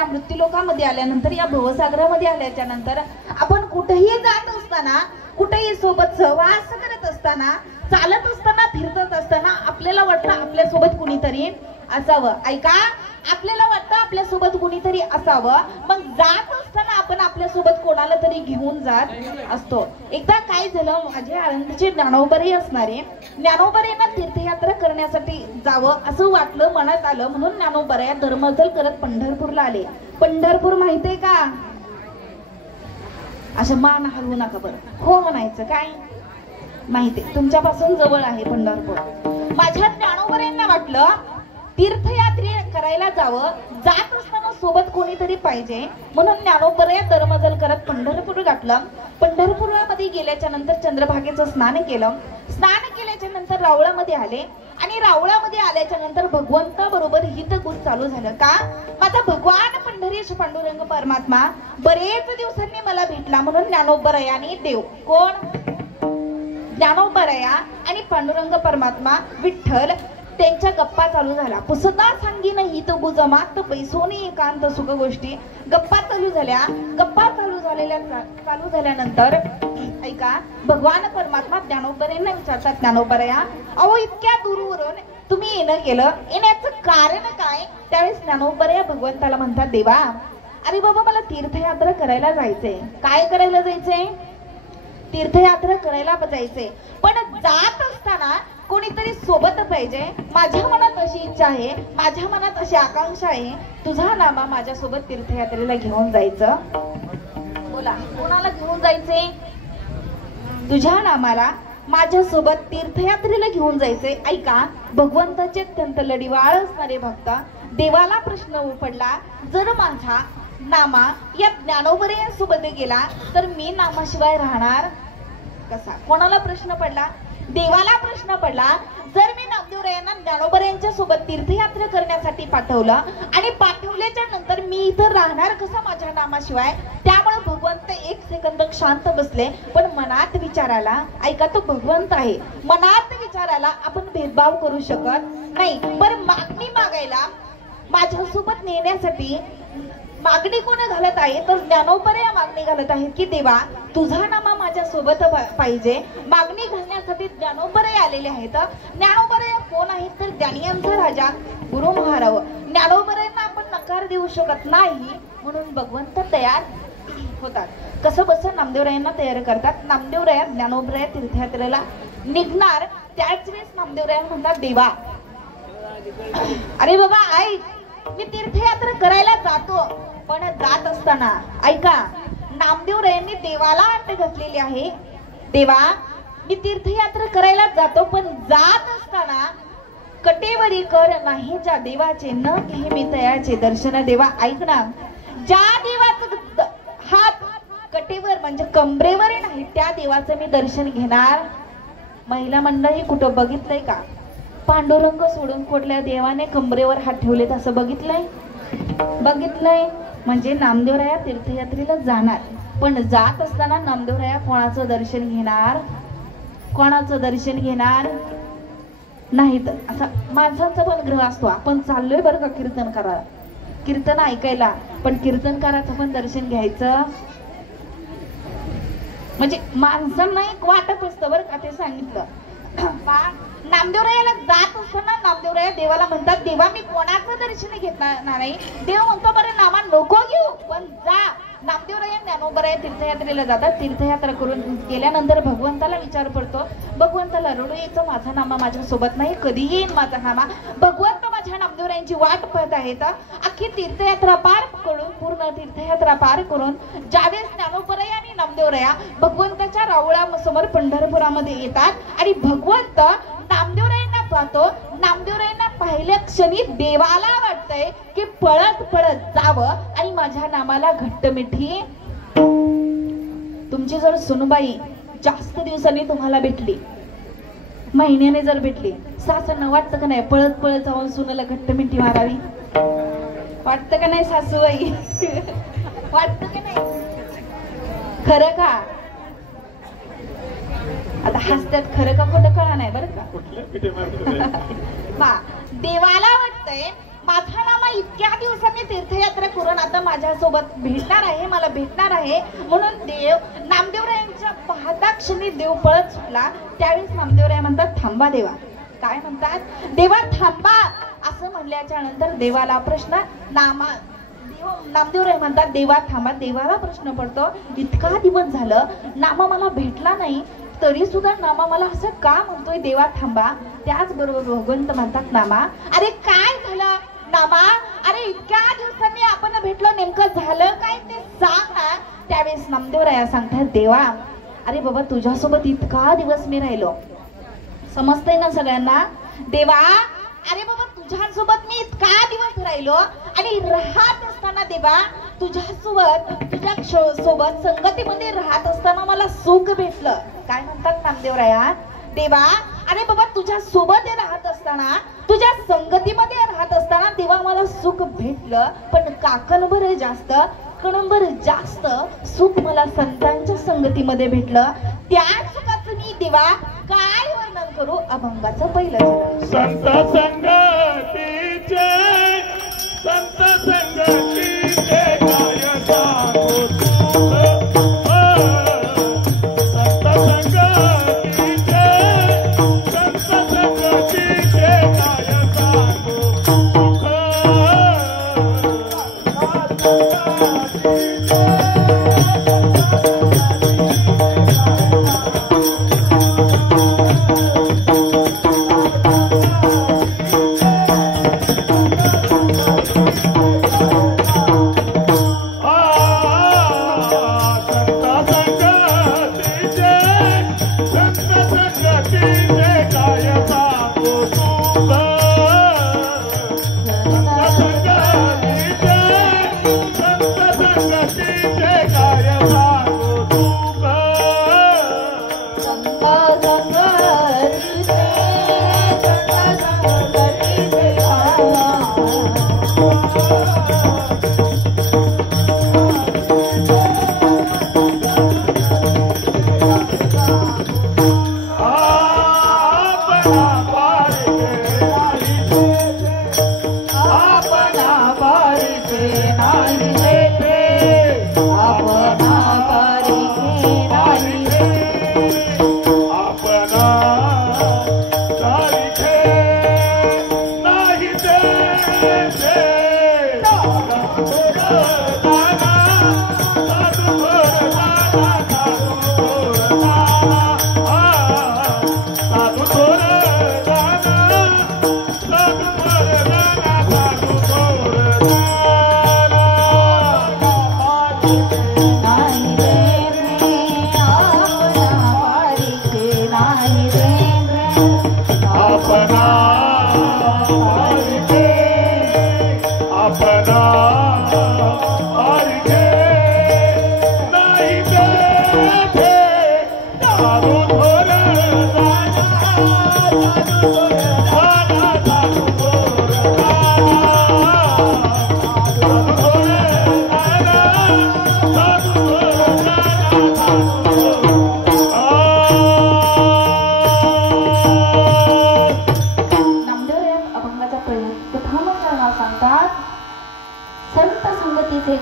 मृत्यूलोकामध्ये आल्यानंतर या भवसागरामध्ये आल्याच्या नंतर आपण कुठेही जात असताना, कुठेही सोबत सहवास करत असताना, चालत असताना, फिरत असताना आपल्याला वाटतं आपल्या सोबत कुणीतरी असावं. ऐका, आपल्याला वाटतं आपल्या सोबत कुणीतरी असावं. मग जात असताना आपण आपल्या सोबत कोणाला तरी घेऊन जात असतो. एकदा काय झालं, माझे आळंदीचे ज्ञानोबरे असणारे ज्ञानोबरेंना तीर्थयात्रा करण्यासाठी जावं असं वाटलं, मनात आलं. म्हणून ज्ञानोबऱ्या धर्मजल करत पंढरपूरला आले. पंढरपूर माहितीये का? असं मान हलवू नका बरं. हो म्हणायचं. काय माहितीये? तुमच्यापासून जवळ आहे पंढरपूर. माझ्या ज्ञानोबरेंना वाटलं तीर्थयात्रे करायला जावं, जात असताना सोबत कोणीतरी पाहिजे. म्हणून ज्ञानोबऱ्या धर्मजल करत पंढरपूर गाठलं. पंढरपुरामध्ये गेल्याच्या नंतर चंद्रभागेचं स्नान केलं. स्नान केल्याच्या नंतर रावळामध्ये आले आणि रावळामध्ये आल्याच्या नंतर भगवंताबरोबर हितगुज चालू झालं. का? माझा भगवान पंढरीश पांडुरंग परमात्मा बरेच दिवसांनी मला भेटला. म्हणून ज्ञानोबराया आणि देव कोण? ज्ञानोबराया आणि पांडुरंग परमात्मा विठ्ठल त्यांच्या गप्पा चालू झाल्या. पुसदा सांगीन हितगुज मात पैसोनी एकांत सुख गोष्टी. गप्पा चालू झाल्या. गप्पा चालू झाल्यानंतर ऐका, भगवान परमात्मा ज्ञानोबरेंना विचारतात, ज्ञानोबराया अहो इतक्या दूरवरून तुम्ही येणं केलं, येण्याचं कारण काय? त्यावेळेस ज्ञानोबराया भगवंताला म्हणतात, देवा अरे बाबा मला तीर्थयात्रा करायला जायचंय. काय करायला जायचंय? तीर्थयात्रा करायला जायचंय. पण जात असताना कोणीतरी सोबत पाहिजे. माझ्या मनात अशी इच्छा आहे, माझ्या मनात अशी आकांक्षा आहे, तुझा नामा माझ्या सोबत तीर्थयात्रेला घेऊन जायचं. बोला, कोणाला घेऊन जायचे? तुझ्या नामाला माझ्या सोबत तीर्थयात्रेला घेऊन जायचे. ऐका, भगवंताचे अत्यंत लढीवाळ असणारे भक्त देवाला प्रश्न पडला, जर माझा नामा या ज्ञानोबऱ्यांसोबत गेला तर मी नामाशिवाय राहणार कसा? कोणाला प्रश्न पडला? देवाला प्रश्न पडला. जर मी नामदेवरायांना ज्ञानोबऱ्यांच्या सोबत तीर्थयात्रा करण्यासाठी पाठवलं आणि पाठवल्याच्या नंतर मी इथं राहणार कसा माझ्या नामाशिवाय? त्यामुळे भगवंत एक सेकंद शांत बसले. पण मनात विचाराला, ऐका तो भगवंत आहे, मनात विचाराला आपण भेदभाव करू शकत नाही. पण मागणी मागायला माझ्यासोबत नेण्यासाठी मागणी कोण घालत आहे? तर ज्ञानोबऱ्या मागणी घालत आहेत की देवा तुझा नामा माझ्या सोबत पाहिजे. मागणी घालण्यासाठी ज्ञानोबऱ्या आलेले आहेत. ज्ञानोबऱ्या कोण आहेत? तर ज्ञानियांचा राजा गुरु महाराज. ज्ञानोबऱ्यांना आपण नकार देऊ शकत नाही. म्हणून भगवंत तयार होतात. कसं बसं नामदेवरायांना तयार करतात. नामदेवराया ज्ञानोबऱ्या तीर्थयात्रेला निघणार. त्याच वेळेस नामदेवराया म्हणतात, देवा अरे बाबा ऐक, मी तीर्थयात्रा करायला जातो. पण जात असताना ऐका, नामदेवरायांनी देवाला अट घातलेली आहे, देवा मी तीर्थयात्रा करायला जातो पण जात असताना कटेवरी कर नाही ज्या देवाचे न घे मी तयाचे दर्शन. देवा ऐक ना, ज्या देवाचं हात कटेवर म्हणजे कमरेवर नाही त्या देवाचं मी दर्शन घेणार. महिला मंडळी कुठं बघितलंय का पांडुरंग सोडून कुठल्या देवाने कमरेवर हात ठेवलेत असं बघितलंय? बघितलंय. म्हणजे नामदेवराया तीर्थयात्रेला जाणार पण जात असताना नामदेवराया कोणाचं दर्शन घेणार? कोणाचं दर्शन घेणार नाही. तर असा माणसांचा पण ग्रह असतो. आपण चाललोय बरं का कीर्तन करायला, कीर्तन ऐकायला, पण कीर्तनकाराचं पण दर्शन घ्यायचं म्हणजे माणसांना एक वाटप असतं बरं का. ते सांगितलं. नामदेवरायाला जात असताना नामदेवराया देवाला म्हणतात, देवा मी कोणाचं दर्शन घेणार नाही. देव म्हणतो, बरं नामा नको घेऊ पण जा. नामदेवराया ज्ञानोबराया तीर्थयात्रेला जातात. तीर्थयात्रा करून गेल्यानंतर भगवंताला विचार पडतो. भगवंताला रडू यायचं, माझा नामा माझ्या सोबत नाही, कधी येईल माझा नामा? भगवंत माझ्या नामदेवरायांची वाट पाहत आहेत. अख्खी तीर्थयात्रा पार करून, पूर्ण तीर्थयात्रा पार करून ज्यावेळेस ज्ञानोबराया आणि नामदेवराया भगवंताच्या रावळा समोर पंढरपुरामध्ये येतात आणि भगवंत नामदेवरायांना पाहतो. नामदेवरायांना पाहिल्या क्षणी देवाला वाटतंय की पळत पळत जावं आणि माझ्या नामाला घट्ट मिठी. तुमची जर सुनबाई जास्त दिवसांनी तुम्हाला भेटली, महिन्याने जर भेटली, सासूंना वाटतं का नाही पळत पळत जाऊन सुनेला घट्ट मिठी मारावी? वाटतं का नाही सासूबाई? वाटतं का नाही? खरं का? आता हसत्यात, खरं का खोटं कळा नाही बरं का. देवाला वाटतंय माझा नामा इतक्या दिवसांनी तीर्थयात्रा करून आता माझ्यासोबत भेटणार आहे, मला भेटणार आहे म्हणून नामदेवरायांच्या पाहताक्षणी देव पळत सुटला. त्यावेळेस नामदेवराय म्हणतात थांबा देवा. काय म्हणतात? देवा थांबा असं म्हणल्याच्या नंतर देवाला प्रश्न नामदेवराय म्हणतात देवा थांबा. देवाला प्रश्न पडतो इतका दिवस झालं नामा मला भेटला नाही तरी सुद्धा नामा मला असं का म्हणतोय देवा थांबा. त्याचबरोबर भगवंत म्हणतात नामा अरे काय झालं नामा, अरे इतक्या दिवसांनी आपण भेटलो नेमकं झालं काय ते सांग ना. त्यावेळेस नामदेवराया सांगतात देवा अरे बाबा तुझ्यासोबत इतका दिवस मी राहिलो, समजतंय ना सगळ्यांना. देवा अरे बाबा तुझ्यासोबत मी इतका दिवस राहिलो आणि राहत असताना देवा तुझ्या सोबत संगतीमध्ये राहत असताना मला सुख भेटलं. काय म्हणतात नामदेवराया देवा अरे बाबा तुझ्या सोबत राहत असताना तुझ्या संगतीमध्ये राहत असताना देवा मला सुख भेटलं, पण काकणभर जास्त कणभर जास्त सुख मला संतांच्या संगतीमध्ये भेटलं. त्या सुखाचं मी देवा काय वर्णन करू. अभंगाचं पहिलं संत संगतीचे संत संगतीचे काय सांगू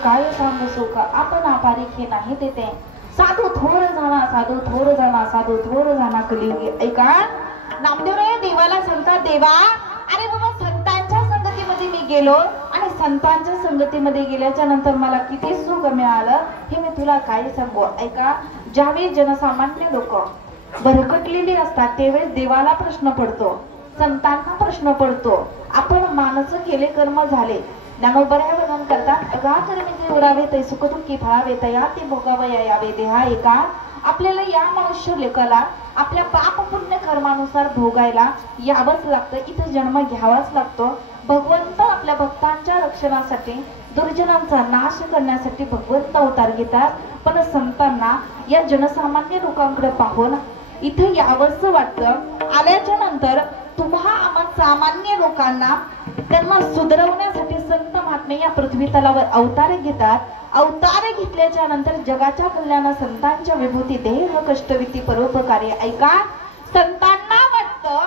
काय सांगू सुख आपण आपारिखे नाही देते. साधू थोर जाणा साधू थोर जाणा साधू थोर जाणा कलियुगी. ऐका नामदेवराय देवाला सांगतात देवा अरे बाबा संतांच्या संगतीमध्ये मी गेलो आणि संतांच्या संगतीमध्ये गेल्याच्या नंतर मला किती सुख मिळालं हे मी तुला काय सांगू. ऐका ज्यावेळी जनसामान्य लोक भरकटलेली असतात त्यावेळेस देवाला प्रश्न पडतो, संतांना प्रश्न पडतो आपण मानस केले कर्म झाले. ज्ञानोबराय वर्णन करतात अगा कर्मे उरावे तै सुख दुःखी फळावे तया ते भोगावया यावे देहा. एका आपल्याला या मनुष्य लेखाला आपल्या पाप पुण्य कर्मानुसार भोगायला यावंच लागतं, इथं जन्म घ्यावाच लागतो. भगवंत आपल्या भक्तांच्या रक्षणासाठी दुर्जनांचा नाश करण्यासाठी भगवंत अवतार घेतात, पण संतांना या जनसामान्य लोकांकडे पाहून इथं यावंच वाटतं. आल्याच्या नंतर तुम्हा आम्हा सामान्य लोकांना त्यांना सुधरवण्यासाठी संत महात्मे या पृथ्वी तलावर अवतार घेतात. अवतार घेतल्याच्या नंतर जगाच्या कल्याणा संतांच्या विभूती देह कष्टविती परोपकारी. ऐका संतांना वाटतं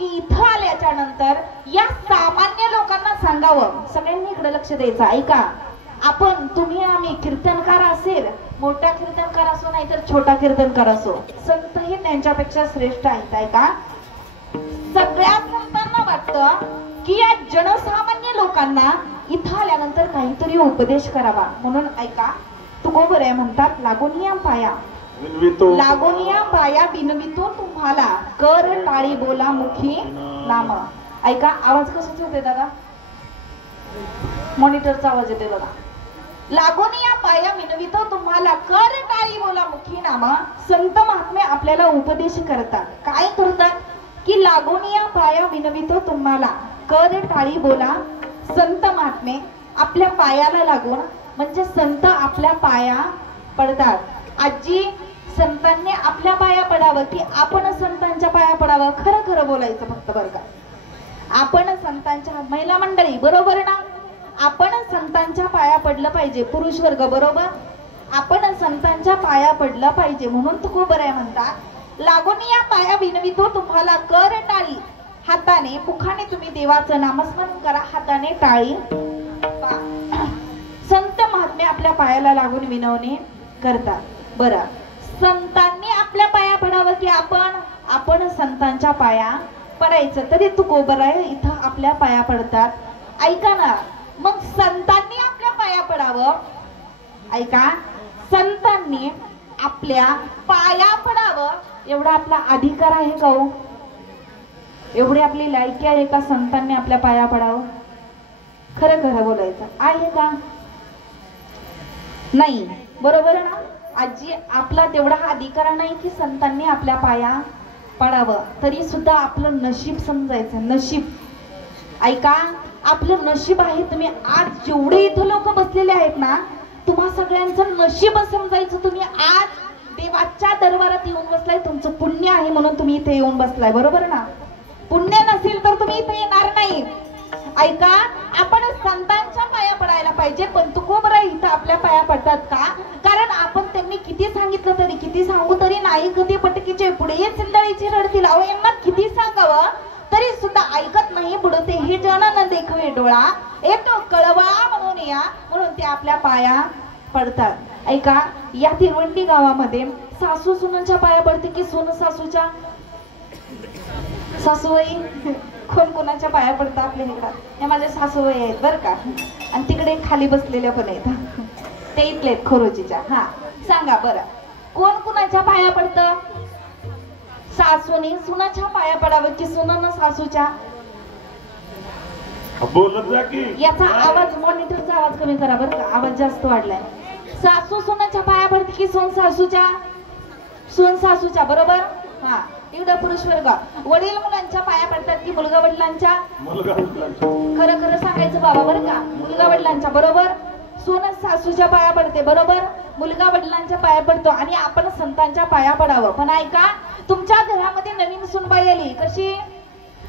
की इथं आल्याच्या नंतर या सामान्य लोकांना सांगावं. सगळ्यांनी इकडे लक्ष द्यायचं. ऐका, आपण तुम्ही आम्ही कीर्तनकार असेल, मोठा कीर्तनकार असो नाहीतर छोटा कीर्तनकार असो, संत हे त्यांच्यापेक्षा श्रेष्ठ आहेत. ऐका, सगळ्या संतांना वाटतं की या जनसामान्य लोकांना इथं आल्यानंतर काहीतरी उपदेश करावा. म्हणून ऐका, तुकोबर आहे म्हणतात, लागून या पाया बिनवितो तुम्हाला, कर टाळी बोला मुखी नाम. ऐका, आवाज कशाचा होते दादा? मॉनिटरचा आवाज येते बघा. लागून या पाया विनवितो तुम्हाला, कर टाळी बोला मुखी नाम. संत महात्मे आपल्याला उपदेश करतात. काय करतात की लागून या पाया विनवितो तुम्हाला, कर टाळी बोला. संत महात्मे आपल्या पायाला लागून, म्हणजे संत आपल्या पाया पडतात. आजी, संतांनी आपल्या पाया पडावं की आपण संतांच्या पाया पडावं? खरं खरं बोलायचं फक्त बरं का. आपण संतांच्या, महिला मंडळी बरोबर ना, आपण संतांच्या पाया पडलं पाहिजे. पुरुष वर्ग बरोबर, आपण संतांच्या पाया पडलं पाहिजे. म्हणून तुकोबर आहे म्हणतात, लागून या पाया विनवितो तुम्हाला, कर टाळी. हाताने मुखाने तुम्ही देवाचं नामस्मरण करा, हाताने टाळी. संत महात्मे आपल्या पायाला लागून विनवणे करतात. बरं, संतांनी आपल्या पाया पडावं की आपण संतांच्या पाया पडायचं? तरी तुकोबर आहे इथं आपल्या पाया पडतात. ऐका ना, मग संतांनी आपल्या पाया पडावं. ऐका, संतांनी आपल्या पाया पडावं एवढा आपला अधिकार आहे का हो? एवढी आपली लायकी आहे का संतांनी आपल्या पाया पडावं? खरं खरं बोलायचं आहे का? नाही, बरोबर ना आजी? आपला तेवढा अधिकार नाही की संतांनी आपल्या पाया पडावं. तरी सुद्धा आपलं नशीब समजायचं. नशीब, ऐका, आपलं नशीब आहे. तुम्ही आज जेवढे इथं लोक बसलेले आहेत ना, तुम्हा सगळ्यांचं नशीब समजायचं. तुम्ही आज देवाच्या दरबारात येऊन बसलाय, तुमचं पुण्य आहे म्हणून तुम्ही इथे येऊन बसलाय. बरोबर ना? पुण्य नसेल तर तुम्ही इथे येणार नाही. ऐका, आपण संतांच्या पाया पडायला पाहिजे. पण तुकोबर इथं आपल्या पाया पडतात का? कारण आपण त्यांनी किती सांगितलं तरी, किती सांगू तरी, नाही कधी पटकीचे पुढे चिंदळीची रडतील. अहो, यांना किती सांगावं तरी सुद्धा ऐकत नाही. बुडते हे जन न देखवे डोळा, येतो कळवा म्हणून या, म्हणून ते आपल्या पाया पडतात. ऐका, या तिरवंडी गावामध्ये सासू सुनांच्या पाया पडते की सून सासूच्या? सासूबाई कोण कोणाच्या पाया पडतात आपल्या इकडं? या माझ्या सासूबाई आहेत बरं का, आणि तिकडे खाली बसलेल्या पण आहेत, ते इथले खोरोजीच्या. हा, सांगा बरं, कोण कुणाच्या पाया पडतं? सासूने सुनाच्या पाया पडावं की सुनानं सासूच्या? बोलत जा की. याचा आवाज, मॉनिटरचा आवाज कमी करा बरं का, आवाज जास्त वाढलाय. सासू सुनाच्या पाया पडते की सून सासूच्या? सून सासूच्या, बरोबर. हा, इकडं पुरुष वर्ग, वडील मुलांच्या पाया पडतात की मुलगा वडिलांच्या? खरं खरं सांगायचं बाबा बरं का, मुलगा वडिलांच्या, बरोबर. सून सासूच्या पाया पडते, बरोबर. मुलगा वडिलांच्या पाया पडतो. आणि आपण संतांच्या पाया पडावं. पण ऐका, तुमच्या घरामध्ये नवीन सुनबाई आली. कशी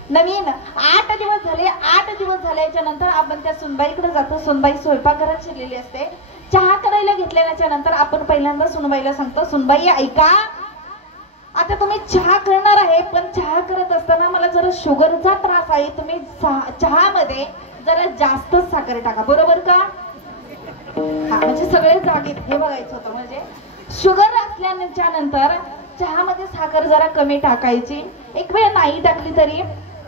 नवीन? 8 दिवस झाले. 8 दिवस झाल्याच्या नंतर आपण त्या सुनबाईकडे जातो. सुनबाई स्वयंपाकघरात शिरलेली असते. चहा करायला घेतल्याच्या नंतर आपण पहिल्यांदा सुनबाईला सांगतो, सुनबाई ऐका, आता तुम्ही चहा करणार आहे, पण चहा करत असताना मला जरा शुगरचा त्रास आहे, तुम्ही चहामध्ये जरा जास्त साखर टाका, बरोबर का? हा, म्हणजे सगळे जागेत हे बघायचं होतं. म्हणजे शुगर असल्याच्या नंतर चहामध्ये साखर जरा कमी टाकायची. एक वेळ नाही टाकली तरी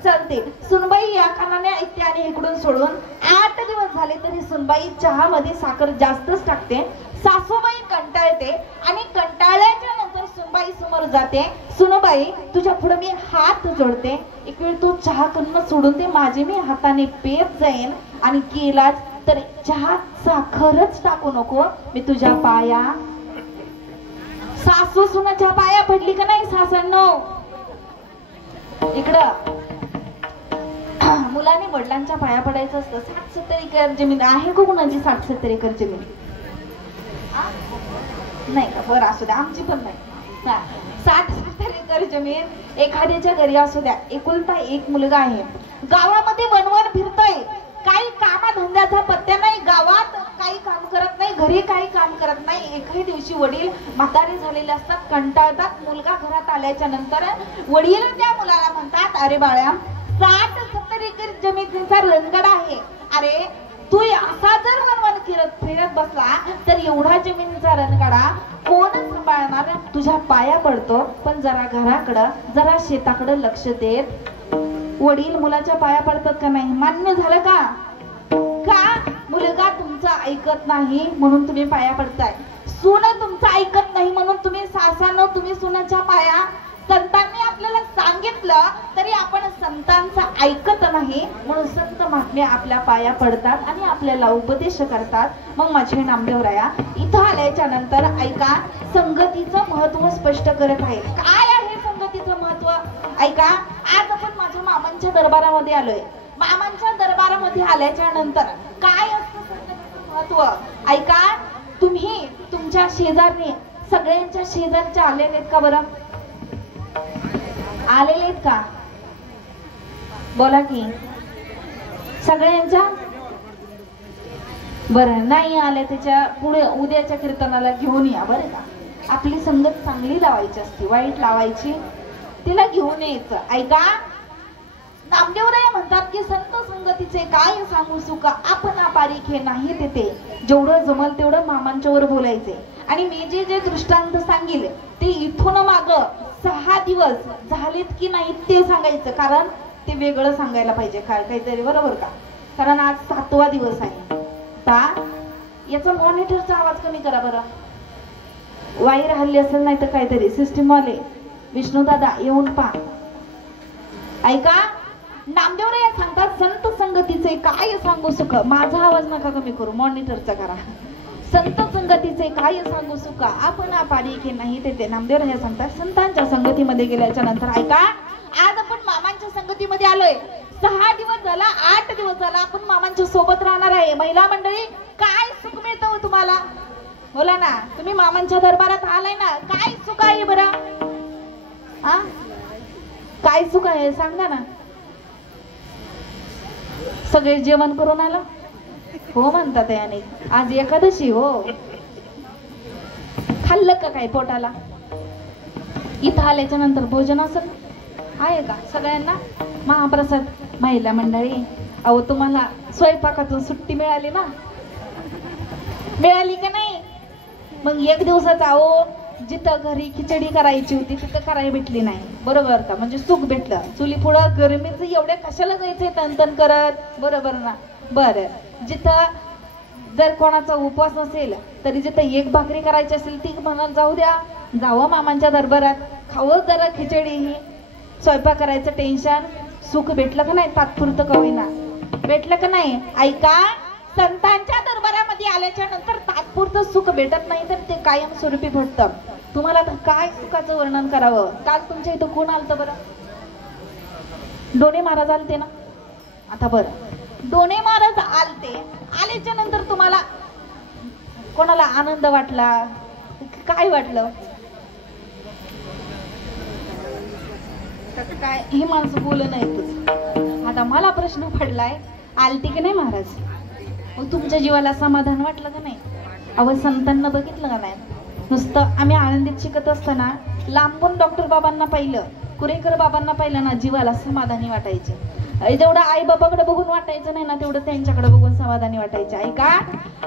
चालते. सुनबाई या कारणाने ऐकते आणि इकडून सोडून 8 दिवस झाले तरी सुनबाई चहामध्ये साखर जास्तच टाकते. सासूबाई कंटाळते आणि कंटाळल्याच्या नंतर सुनबाई समोर जाते, सुनबाई तुझ्या पुढे मी हात जोडते, एक वेळ तू चहा करणं सोडून दे, माझे मी हाताने पेत जाईन, आणि केलाच तर चहा साखरच टाकू नको, मी तुझ्या पाया. सासू सुनाच्या पाया पडली का नाही सासांनो? इकडं मुलाने वडिलांच्या पाया पडायचं असतं. 60-70 एकर जमीन आहे का कुणाची? 60-70 एकर जमीन नाही का? बरं असू द्या, आमची पण नाही. 60-70 एकर जमीन एखाद्याच्या घरी असू द्या. एकुलता एक मुलगा आहे, गावामध्ये वनवन फिरतोय, काही कामाधंद्याचा पत्त्या नाही, गावात काही काम करत नाही, घरी काही काम करत नाही. एकाही दिवशी वडील म्हातारे झालेले असतात, कंटाळतात. मुलगा घरात आल्याच्या नंतर वडील त्या मुलाला म्हणतात, अरे बाळा 60-70 एकर जमिनीचा रणगाडा आहे. अरे तू असा जर वनवन फिरत बसला तर एवढा जमिनीचा रणगाडा कोण सांभाळणार? तुझ्या पाया पडतो, पण जरा घराकडं जरा शेताकडे लक्ष देत. वडील मुलाच्या पाया पडतात का नाही? मान्य झालं का? मुलगा तुमचं ऐकत नाही म्हणून तुम्ही पाया पडताय. सून तुमचं ऐकत नाही म्हणून तुम्ही सासानं तुम्ही सुनाच्या पाया. संतांनी आपल्याला सांगितलं तरी आपण संतांचं ऐकत नाही म्हणून संत महात्मे आपल्या पाया पडतात आणि आपल्याला उपदेश करतात. मग माझे नामदेवराया इथं आल्याच्या नंतर ऐका, संगतीचं महत्व स्पष्ट करत आहे. काय आहे संगतीचं महत्व? ऐका, आज आपण माझ्या मामांच्या दरबारामध्ये आलोय. मामांच्या दरबारामध्ये आल्याच्या नंतर काय असतं संगतीचं महत्व? ऐका, तुम्ही तुमच्या शेजारने सगळ्यांच्या शेजारच्या आलेले आहेत का बरं? आलेले आहेत का? बोला की. सगळ्यांच्या? बरं, नाही आल्या त्याच्या पुढे उद्याच्या कीर्तनाला घेऊन या बरं का. आपली संगत चांगली लावायची असते, वाईट लावायची, तिला घेऊन यायचं. ऐका, नामदेवराय म्हणतात की संत संगतीचे काय सांगू सुका, आपण पारिखे नाही तेथे. जेवढं जमल तेवढं मामांच्या वर बोलायचे. आणि मी जे जे दृष्टांत सांगितले ते इथून माग 6 दिवस झालेत की नाहीत ते सांगायचं, कारण ते वेगळं सांगायला पाहिजे काहीतरी, बरोबर का? कारण आज 7वा दिवस आहे. याचा मॉनिटरचा आवाज कमी करा बरं. वायर हल्ली असेल नाही तर काहीतरी सिस्टीम वाले विष्णू दादा येऊन पहा. ऐका, नामदेवराय सांगतात संत संगतीचे काय सांगू सुख. माझा आवाज नका कमी करू, मॉनिटरचा करा. संत संगतीचे काय सांगू सुख, आपण पारिखे नाही तेथे. नामदेवराय सांगतात संतांच्या संगतीमध्ये गेल्याच्या नंतर ऐका, आज आपण मामांच्या संगतीमध्ये आलोय. 6 दिवस झाला, 8 दिवस झाला आपण मामांच्या सोबत राहणार आहे. महिला मंडळी, काय सुख मिळतं तुम्हाला? बोला ना, तुम्ही मामांच्या दरबारात आलाय ना, काय सुख आहे बरं? काय सुख आहे सांगा ना. सगळे जेवण करून आला? हो म्हणतात याने, आज एकादशी. हो, खाल्लं का काय पोटाला? इथं आल्याच्या नंतर भोजन असत आहे का सगळ्यांना? महाप्रसाद. महिला मंडळी, अहो तुम्हाला स्वयंपाकातून सुट्टी मिळाली ना? मिळाली का नाही? मग 1 दिवसाचा, अहो जिथं घरी खिचडी करायची होती तिथं करायला भेटली नाही, बरोबर का? म्हणजे सुख भेटलं. चुली पुढं गरमीच एवढे कशाला जायचंय तनतन करत, बरोबर ना? बरं, जिथं जर कोणाचा उपवास नसेल तरी जिथं 1 भाकरी करायची असेल ती म्हणाल जाऊ द्या, जावं मामांच्या दरबारात, खावं जरा खिचडी. ही स्वयंपाक करायचं टेन्शन, सुख भेटलं का नाही? तात्पुरतं का होईना भेटलं का नाही? ऐका, संतांच्या दरबारामध्ये आल्याच्या नंतर तात्पुरतं सुख भेटत नाही तर ते कायमस्वरूपी भेटतं. तुम्हाला तर काय सुखाचं वर्णन करावं? काल तुमच्या इथं कोण आलतं बरं? डोणे महाराज आलते ना? आता बरं, डोणे महाराज आलते, आल्याच्या नंतर तुम्हाला कोणाला आनंद वाटला? काय वाटलं? काय हे माणसं बोल नाही. आता मला प्रश्न पडलाय, आलते की नाही महाराज? मग तुमच्या जीवाला समाधान वाटलं का नाही? अव संतांना बघितलं का नाही? नुसतं आम्ही आनंदीत शिकत असताना लांबून डॉक्टर बाबांना पाहिलं, कुरेकर बाबांना पाहिलं ना, जीवाला समाधानी वाटायचे. जेवढं आई बाबाकडे बघून वाटायचं नाही ना, तेवढं त्यांच्याकडे बघून समाधानी वाटायचे. ऐका,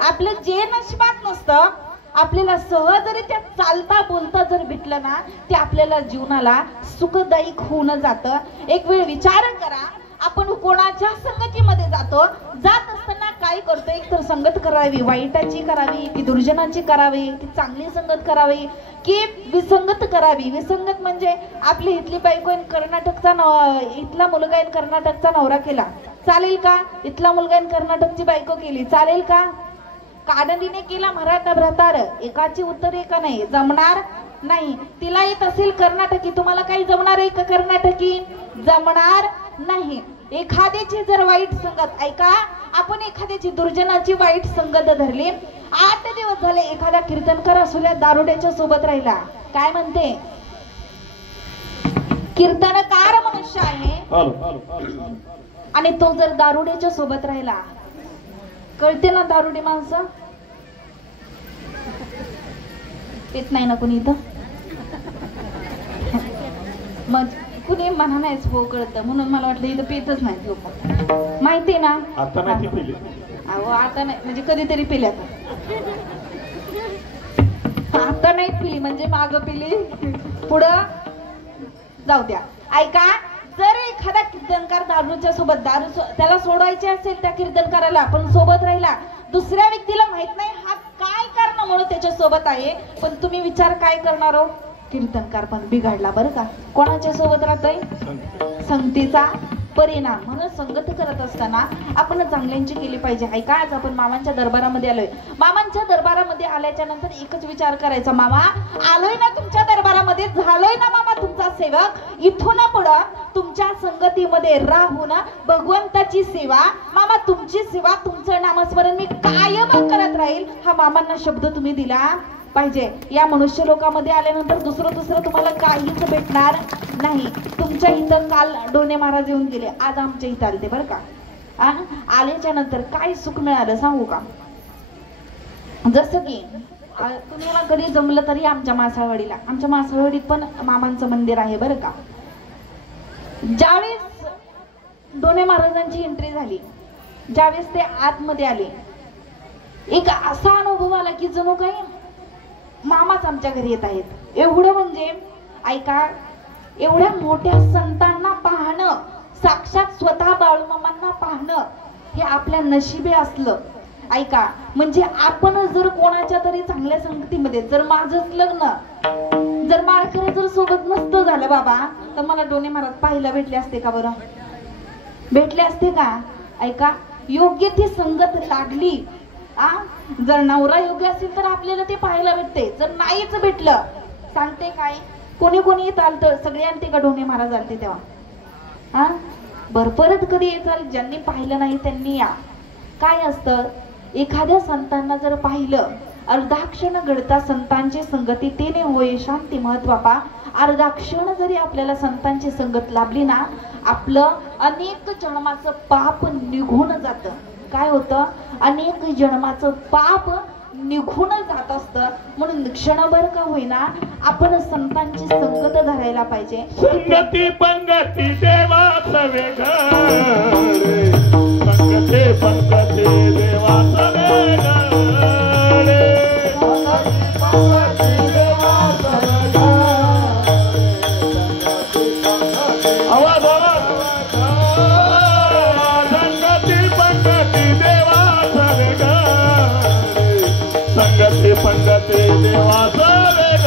आपलं जे नशिबात नसतं आपल्याला सहजरित्या चालता बोलता जर भेटलं ना, ते आपल्याला जीवनाला सुखदायक होऊन जातं. एक वेळ विचार करा, आपण कोणाच्या संगतीमध्ये जातो, जात असताना काय करतो? एक तर संगत करावी, वाईटाची करावी की दुर्जनाची करावी, की चांगली संगत करावी की विसंगत करावी? विसंगत म्हणजे आपली इथली बायको कर्नाटकचा इथला मुलगा कर्नाटकचा नवरा केला, चालेल का? इथला मुलगा कर्नाटकची बायको केली, चालेल का? कानडीने केला मराठा भ्रातार, एकाची उत्तर एका नाही, जमणार नाही. तिला येत असेल कर्नाटकी, तुम्हाला काही जमणार आहे का कर्नाटकी? जमणार नाही. एखाद्याची जर वाईट संगत, ऐका, आपण एखाद्याची दुर्जनाची वाईट संगत धरली, 8 दिवस झाले एखादा कीर्तनकार असुल्या दारुड्याच्या सोबत राहिला, काय म्हणते? कीर्तनकार मनुष्य आहे आणि तो जर दारुड्याच्या सोबत राहिला, कळते ना दारुडी माणसं? पेत नाही ना कुणी इथं? मग कुणी म्हणा नाहीच हो कळतं, म्हणून मला वाटलं इथं पेतच नाहीत लोक. माहिती ना आता नाही पिली. अहो आता नाही म्हणजे कधीतरी पिल्या, आता नाही पिली म्हणजे माग पिली पुढं जाऊ द्या. ऐका, जर एखादा कीर्तनकार दारूच्या सोबत त्याला सोडवायचे असेल त्या कीर्तनकाराला, पण सोबत राहिला, दुसऱ्या व्यक्तीला माहित नाही हा काय कारणामुळे त्याच्या सोबत आहे, पण तुम्ही विचार काय करणार हो? कीर्तनकार पण बिघडला बरं का. कोणाच्या सोबत राहतोय? संगतीचा परिणाम. म्हणून संगत करत असताना आपण चांगल्यांची केली पाहिजे. ऐका, आज आपण मामांच्या दरबारामध्ये आलोय. मामांच्या दरबारामध्ये आल्याच्या नंतर एकच विचार करायचा, मामा आलोय ना तुमच्या दरबारामध्ये, झालोय ना मामा तुमचा सेवक, इथून पुढं तुमच्या संगतीमध्ये राहून भगवंताची सेवा, मामा तुमची सेवा, तुमचं नामस्मरण मी कायम करत राहील, हा मामांना शब्द तुम्ही दिला पाहिजे. या मनुष्य लोकांमध्ये आल्यानंतर दुसरं तुम्हाला काहीच भेटणार नाही. तुमच्या इथं काल डोने महाराज येऊन गेले, आज आमच्या इथं आले ते बरं का. आल्याच्या नंतर काय सुख मिळालं सांगू का? जसं की तुम्हाला कधी जमलं तरी आमच्या मासाळवाडीत पण मामांचं मंदिर आहे बरं का. ज्यावेळेस डोने महाराजांची एंट्री झाली, ज्यावेळेस ते आतमध्ये आले, एक असा अनुभव आला की जणू काही मामाच आमच्या घरी येत आहेत. एवढं म्हणजे ऐका, एवढ्या मोठ्या संतांना पाहणं, साक्षात स्वतः बाळूमामांना पाहणं हे आपल्या नशिबी असलं. ऐका, म्हणजे आपण जर कोणाच्या तरी चांगल्या संगतीमध्ये, जर माझंच लग्न, जर माळकरी जर सोबत नसतं झालं बाबा, तर मला डोने महाराज पाहायला भेटले असते का बरं? भेटले असते का? ऐका, योग्य ती संगत लागली, जर नवरा योग्य असेल तर आपल्याला ते पाहायला भेटते. जर नाहीच भेटलं, सांगते काय, कोणी चालतं, सगळे आलते का डोने महाराज आलते तेव्हा? बर परत कधी येताल, ज्यांनी पाहिलं नाही त्यांनी या. काय असतं, एखाद्या संतांना जर पाहिलं, अर्धा क्षण घडता संतांची संगती तेने होय शांती महत्वापा. अर्धा क्षण जरी आपल्याला संतांची संगत लाभली ना, आपलं अनेक जन्माचं पाप निघून जातं. काय होतं? अनेक जन्माचं पाप निघून जात असतं. म्हणून क्षणभर का होईना आपण संतांची संगत धरायला पाहिजे. संगती पंगती देवाचं वेग, संगती पंगती देवाचं वेग, पंगती देवाचं वेग, संगती पंगती देवाचं वेग,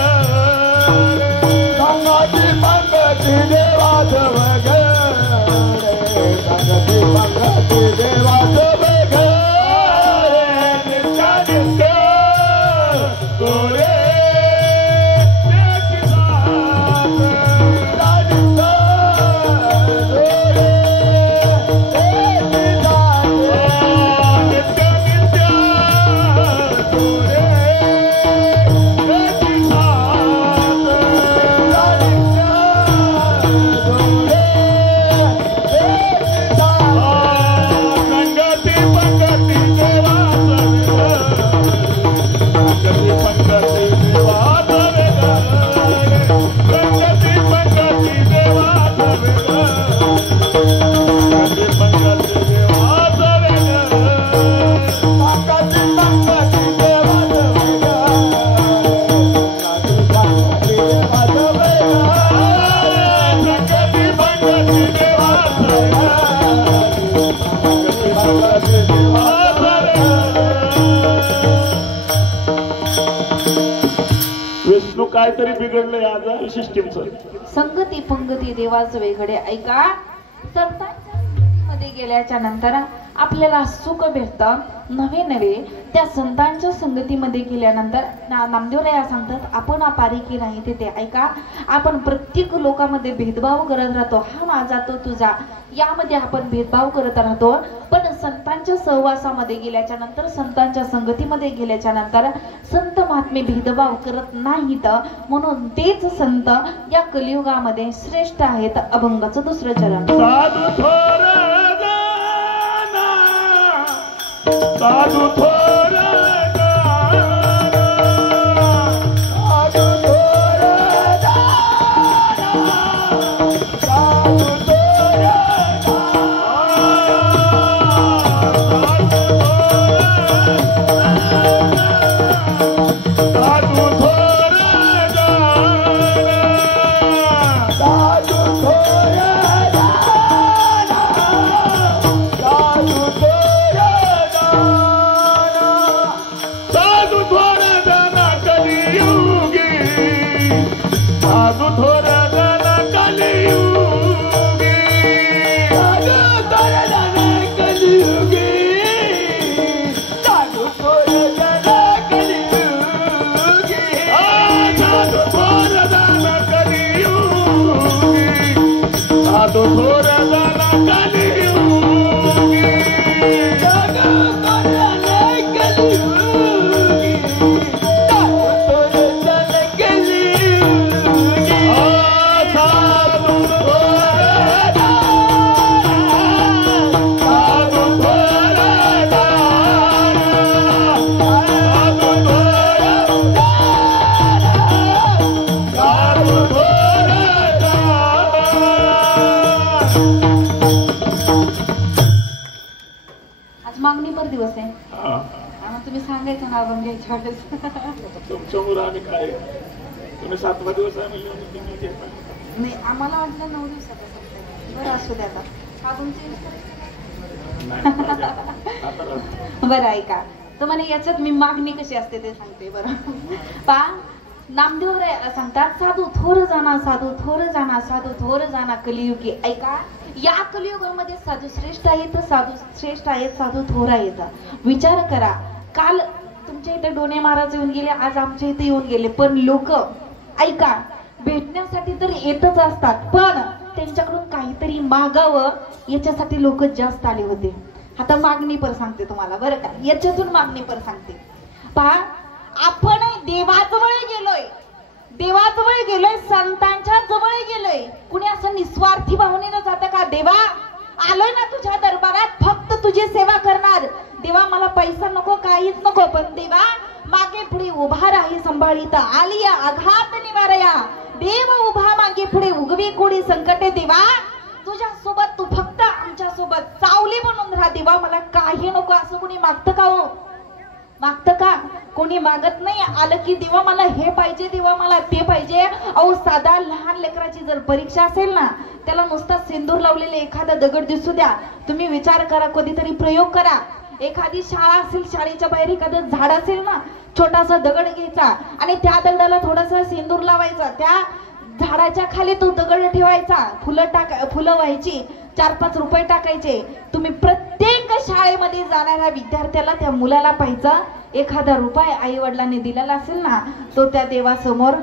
संगती पंगती देवाचं वेग, नित्य नित्य गोरे काहीतरी बिघडलंय आज सिस्टीमचं. संगती पंगती देवाचं वेगळे. ऐका, संतांच्या मध्ये गेल्याच्या नंतर आपल्याला सुख भेटतं नवे नवे. त्या संतांच्या संगतीमध्ये गेल्यानंतर नामदेवराया सांगतात, आपण पारिकी नाही तिथे. ऐका, आपण प्रत्येक लोकांमध्ये भेदभाव करत राहतो, हा माझा तो तुझा, यामध्ये आपण भेदभाव करत राहतो. पण संतांच्या सहवासामध्ये गेल्याच्या नंतर, संतांच्या संगतीमध्ये गेल्याच्या नंतर संत महात्मे भेदभाव करत नाहीत. म्हणून तेच संत या कलियुगामध्ये श्रेष्ठ आहेत. अभंगाचं दुसरं चरण. साधू थोर थोर झाला कलियुगी साधू थोर झाला कलियुगी मागणीपर दिवस आहे. मग तुम्ही सांगायचं नाव बन घ्यायच्या वेळेस तुमच्यामुळे आम्ही काय तुम्ही 7वा दिवस आहे नाही आम्हाला वाटलं 9 दिवसाचा. बरं असू द्या आता बरं ऐका तर म्हणे याच्यात मी मागणी कशी असते ते सांगते. बरं पा नामदेव सांगतात साधू थोर जाना साधू थोर जाना साधू थोर जाना कलियुगी. ऐका या कलियुगामध्ये साधू श्रेष्ठ आहेत साधू श्रेष्ठ आहेत साधू थोर आहेत. विचार करा काल तुमच्या इथे डोने महाराज येऊन गेले आज आमच्या इथे येऊन गेले पण लोक ऐका भेटण्यासाठी तर येतच असतात पण त्यांच्याकडून काहीतरी मागावं याच्यासाठी लोक जास्त आले होते. आता मागणी पर सांगते तुम्हाला बरं का याच्यातून मागणी पर सांगते. पहा आपण देवाजवळ गेलोय संतांच्या जवळ गेलोय. कुणी असं निस्वार्थी भावनेनं जातं का देवा आलोय ना तुझ्या दरबारात फक्त तुझी सेवा करणार देवा मला पैसा नको काहीच नको पण देवा मागे पुढे उभा राही संभाळीत आलिया आघात निवारया देव उभा मागे पुढे उगवी कोडी संकटे देवा तुझ्या सोबत तू फक्त आमच्या सोबत सावली बनून राहा देवा मला काही नको असं कोणी मागतं का हो मागतं का कोणी मागत नाही. आलं की देवा मला हे पाहिजे देवा मला ते पाहिजे. अहो साधा लहान लेकराची जर परीक्षा असेल ना त्याला नुसता सिंदूर लावलेले एखादा दगड दिसू द्या तुम्ही विचार करा कधीतरी प्रयोग करा. एखादी शाळा असेल शाळेच्या बाहेर एखादं झाड असेल ना छोटासा दगड घ्यायचा आणि त्या दगडाला थोडासा सिंदूर लावायचा त्या झाडाच्या खाली तो दगड ठेवायचा फुलं व्हायची 4-5 रुपये टाकायचे. तुम्ही प्रत्येक शाळेमध्ये जाणाऱ्या विद्यार्थ्याला त्या मुलाला पाहिजे एखादा रुपये आई वडिलांनी दिलेला असेल ना तो त्या देवासमोर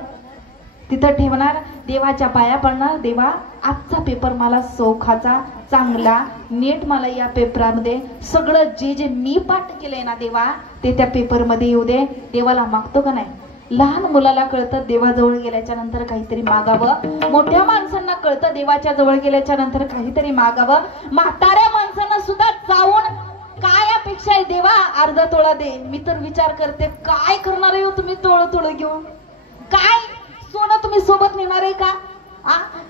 तिथं ठेवणार देवाच्या पाया पडणार देवा आजचा पेपर मला सौखाचा चांगला नीट मला या पेपरामध्ये सगळं जे मी पाठ केलंय ना देवा ते त्या पेपरमध्ये येऊ दे. देवाला मागतो का नाही. लहान मुलाला कळतं देवाजवळ गेल्याच्या नंतर काहीतरी मागावं मोठ्या माणसांना कळतं देवाच्या जवळ गेल्याच्या नंतर काहीतरी मागावं. म्हाताऱ्या माणसांना सुद्धा जाऊन काय अपेक्षा आहे देवा अर्धा तोळा दे. मी तर विचार करते काय करणार आहे तुम्ही तोळ घेऊन काय सोनं तुम्ही सोबत नेणार आहे का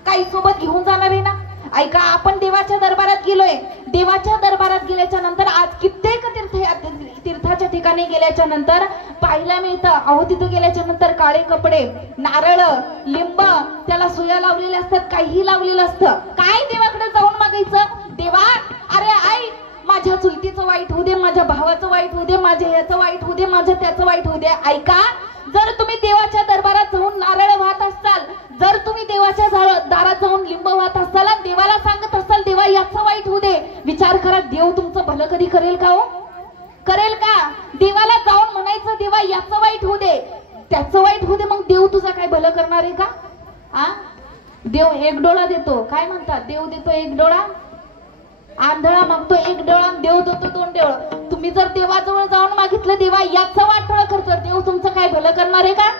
काही सोबत घेऊन जाणार आहे ना. ऐका आपण देवाच्या दरबारात गेलोय देवाच्या दरबारात गेल्याच्या नंतर आज कित्येक तीर्थाच्या ठिकाणी गेल्याच्या नंतर पाहायला मिळतं अहो तिथे गेल्याच्या नंतर काळे कपडे नारळ लिंब त्याला सुया लावलेल्या असतात काहीही लावलेलं असतं. काय देवाकडे जाऊन मागायचं देवा अरे आई माझ्या चुलतीचं वाईट होऊ दे माझ्या भावाचं वाईट होऊ दे माझ्या ह्याचं वाईट होऊ दे माझ्या त्याचं वाईट होऊ दे. ऐका जर तुम्ही देवाच्या दरबारात जाऊन नारळ वाहत असाल जर तुम्ही देवाच्या दारात जाऊन लिंब वाहत असाल देवाला सांगत असाल देवा याचं वाईट होऊ दे विचार करा देव तुमचं भलं कधी करेल का हो करेल का. देवाला जाऊन म्हणायचं देवा याचं वाईट होऊ दे त्याचं वाईट होऊ दे मग देव तुझं काय भलं करणार आहे का. देव एक डोळा देतो काय म्हणतात देव देतो एक डोळा आंधळा मागतो एक डोळा देव देतो 2 डोळे. तुम्ही जर देवाजवळ जाऊन मागितलं देवा याचं वाटोळं करतो देव तुमचं काय भलं करणार आहे का.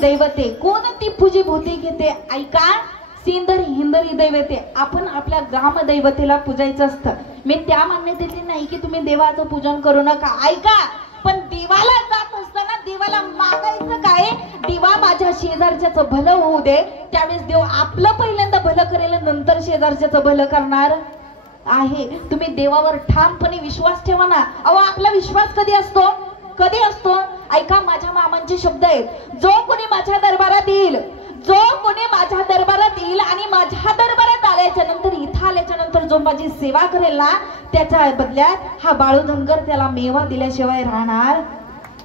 दैवते कोणती पूजी भूती घेते. ऐका सिंदरी हिंदरी दैवते आपण आपल्या ग्राम दैवतेला पूजायचं असतं. मी त्या मान्यतेची नाही की तुम्ही देवाचं पूजन करू नका. ऐका पण देवाला जात असताना देवाला मागायचं काय देवा माझ्या शेजारच्याचं भलं होऊ दे. त्यावेळेस देव आपलं पहिल्यांदा भलं करेल नंतर शेजारच्याचं भलं करणार आहे. तुम्ही देवावर ठामपणे विश्वास ठेवा ना. अहो आपला विश्वास कधी असतो ऐका माझ्या मामांचे शब्द आहेत जो कोणी माझ्या दरबारात येईल आणि माझ्या दरबारात आल्याच्या नंतर, इथं आल्याच्या नंतर जो माझी सेवा करेल ना, त्याच्या बदल्यात हा बाळू धनगर त्याला मेवा दिल्याशिवाय राहणार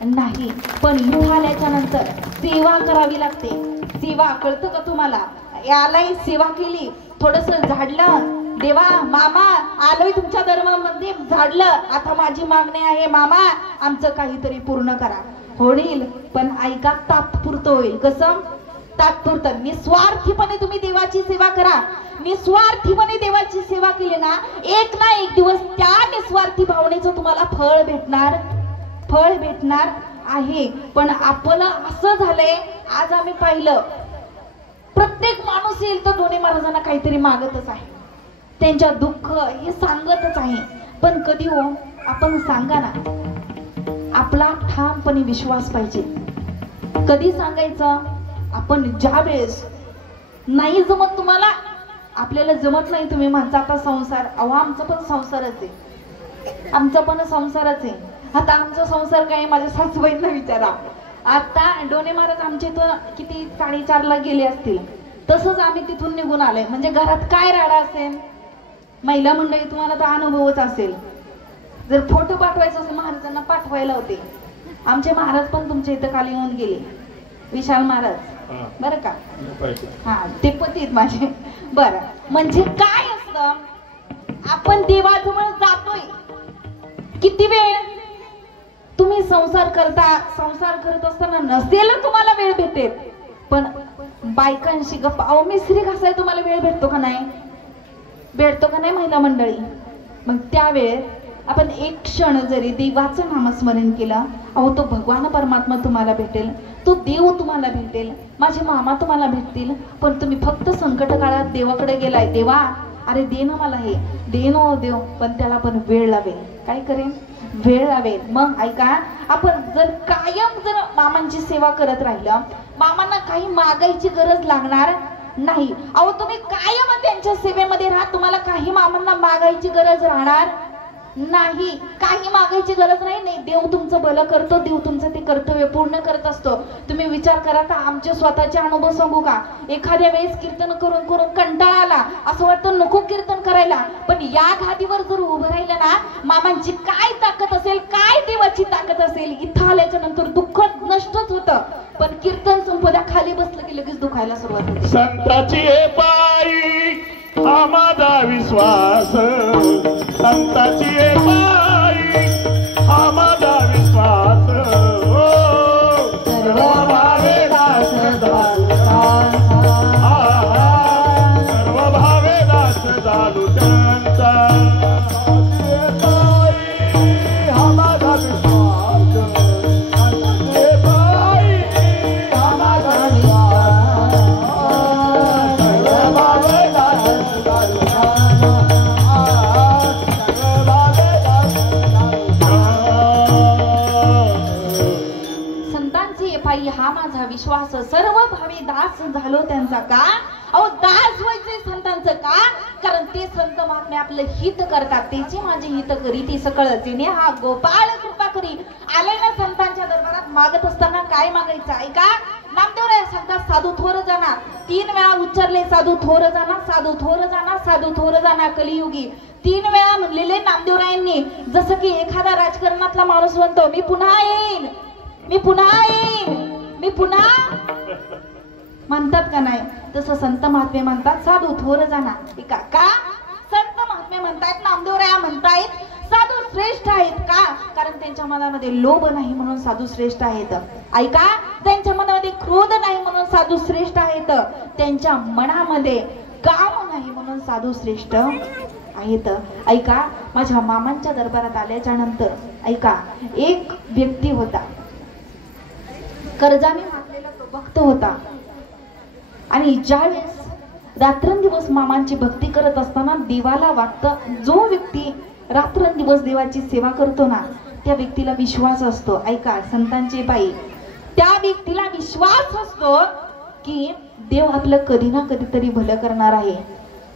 नाही. पण इथं आल्याच्या नंतर सेवा करावी लागते. सेवा कळतं का तुम्हाला? यालाही सेवा केली, थोडस झाडलं, देवा मामा आलोय तुमच्या धर्मामध्ये, झाडलं, आता माझी मागणी आहे मामा आमचं काहीतरी पूर्ण करा. होईल, पण ऐका, तात्पुरतं होईल. कसं तात्पुरतं? निस्वार्थीपणे तुम्ही देवाची सेवा करा. निस्वार्थीपणे देवाची सेवा केली ना, एक ना एक दिवस त्या निस्वार्थी भावनेचं तुम्हाला फळ भेटणार आहे. पण आपलं असं झालंय, आज आम्ही पाहिलं प्रत्येक माणूस येईल तर ढोणे महाराजांना काहीतरी मागतच आहे, त्यांच्या दुःख हे सांगतच आहे. पण कधी हो आपण सांगा ना, आपला ठामपणे विश्वास पाहिजे. कधी सांगायचं? आपण ज्या वेळेस नाही जमत तुम्हाला, आपल्याला जमत नाही, तुम्ही म्हणता आता संसार, अहो आमचा पण संसारच आहे, आमचा पण संसारच आहे. आता आमचा संसार काय, माझ्या सासूबाईंना विचारा. आता डोणे महाराज आमचे तर किती 4:30ला गेले असतील, तसंच आम्ही तिथून निघून आलोय. म्हणजे घरात काय राडा असेल, महिला मंडळी तुम्हाला तर अनुभवच असेल. जर फोटो पाठवायचा असेल महाराजांना पाठवायला होते. आमचे महाराज पण तुमच्या इथं खाली येऊन गेले, विशाल महाराज, बरं का? हा, ते पतीत माझे. बरं, म्हणजे काय असतं, आपण देवाजवळ जातोय किती वेळ, तुम्ही संसार करत असताना नसेल तुम्हाला वेळ भेटेल, पण बायकांशी गप्पा, अहो मिसरी घासाय तुम्हाला वेळ भेटतो का नाही? भेटतो का नाही महिला मंडळी? मग त्यावेळेस आपण एक क्षण जरी देवाचं नामस्मरण केलं, अहो तो भगवान परमात्मा तुम्हाला भेटेल, तो देव तुम्हाला भेटेल, माझे मामा तुम्हाला भेटतील. पण तुम्ही फक्त संकट काळात देवाकडे गेलाय, देवा अरे दे ना मला हे, दे नो देव, पण त्याला पण वेळ लागेल. काय करेन? वेळ लावेल. मग ऐका, आपण जर कायम जर मामांची सेवा करत राहिलं, मामांना काही मागायची गरज लागणार नाही. अहो तुम्ही कायम त्यांच्या सेवेमध्ये राहा, तुम्हाला काही मामांना मागायची गरज राहणार नाही, काही मागायची गरज नाही. नाही, देव तुमचं भलं करतो, देव तुमचं ते कर्तव्य पूर्ण करत असतो. तुम्ही विचार करा, का आमचे स्वतःचे अनुभव सांगू का? एखाद्या वेळेस कीर्तन करून करून कंटाळा आला, असं वाटतं नको कीर्तन करायला, पण या घाटीवर जर उभं राहिलं ना, मामांची काय ताकद असेल, काय देवाची ताकद असेल, इथं आल्याच्या नंतर दुःख नष्टच होतं. पण कीर्तन संपदा खाली बसलं की लगेच दुखायला सुरुवात होते. संताची पायी हा माझा विश्वास, संताची पायी हा माझा विश्वास, सर्व भावे दास सर्व भावे दास झालो त्यांचा. हा माझा विश्वास, संताची पायी हा माझा विश्वास, सर्व भावे दास हा माझा विश्वास, सर्व भावी दास झालो त्यांचा. का? अहो दास व्हायचे संतांचं का? कारण ते संत महात्मे आपलं हित करतात, त्याची माझी हित करी ती सकळ तिने हा गोपाळ कृपा करी. आले ना संतांच्या दरबारात, मागत असताना काय मागायचं? ऐका, नामदेवराय सांगतात, साधू थोर जाणार, 3 वेळा उच्चारले, साधू थोर जाणार, साधू थोर जाणार, साधू थोर जाणार, कलियुगी 3 वेळा म्हणलेले नामदेवरायांनी. जसं की एखादा राजकारणातला माणूस म्हणतो, मी पुन्हा येईन, मी पुन्हा येईन, मी पुन्हा म्हणतात का नाही, तसं संत महात्मे म्हणतात, साधू थोर जाणार. का? संत महात्मे म्हणतायत, नामदेवराया म्हणतायत, साधू श्रेष्ठ आहेत. का? कारण त्यांच्या मनामध्ये लोभ नाही म्हणून साधू श्रेष्ठ आहेत. ऐका, त्यांच्या मनामध्ये क्रोध नाही म्हणून साधू श्रेष्ठ आहेत. त्यांच्या मनामध्ये काम नाही म्हणून साधू श्रेष्ठ आहेत. ऐका, माझ्या मामांच्या दरबारात आल्याच्या नंतर ऐका, एक व्यक्ती होता, कर्जाने मारलेला तो भक्त होता. आणि ज्यावेळेस रात्रंदिवस मामांची भक्ती करत असताना देवाला वाटतं, जो व्यक्ती रात्रंदिवस देवाची सेवा करतो ना, त्या व्यक्तीला विश्वास असतो. ऐका, संतांचे पायी त्या व्यक्तीला विश्वास असतो की देव आपलं कधी ना कधीतरी भलं करणार आहे.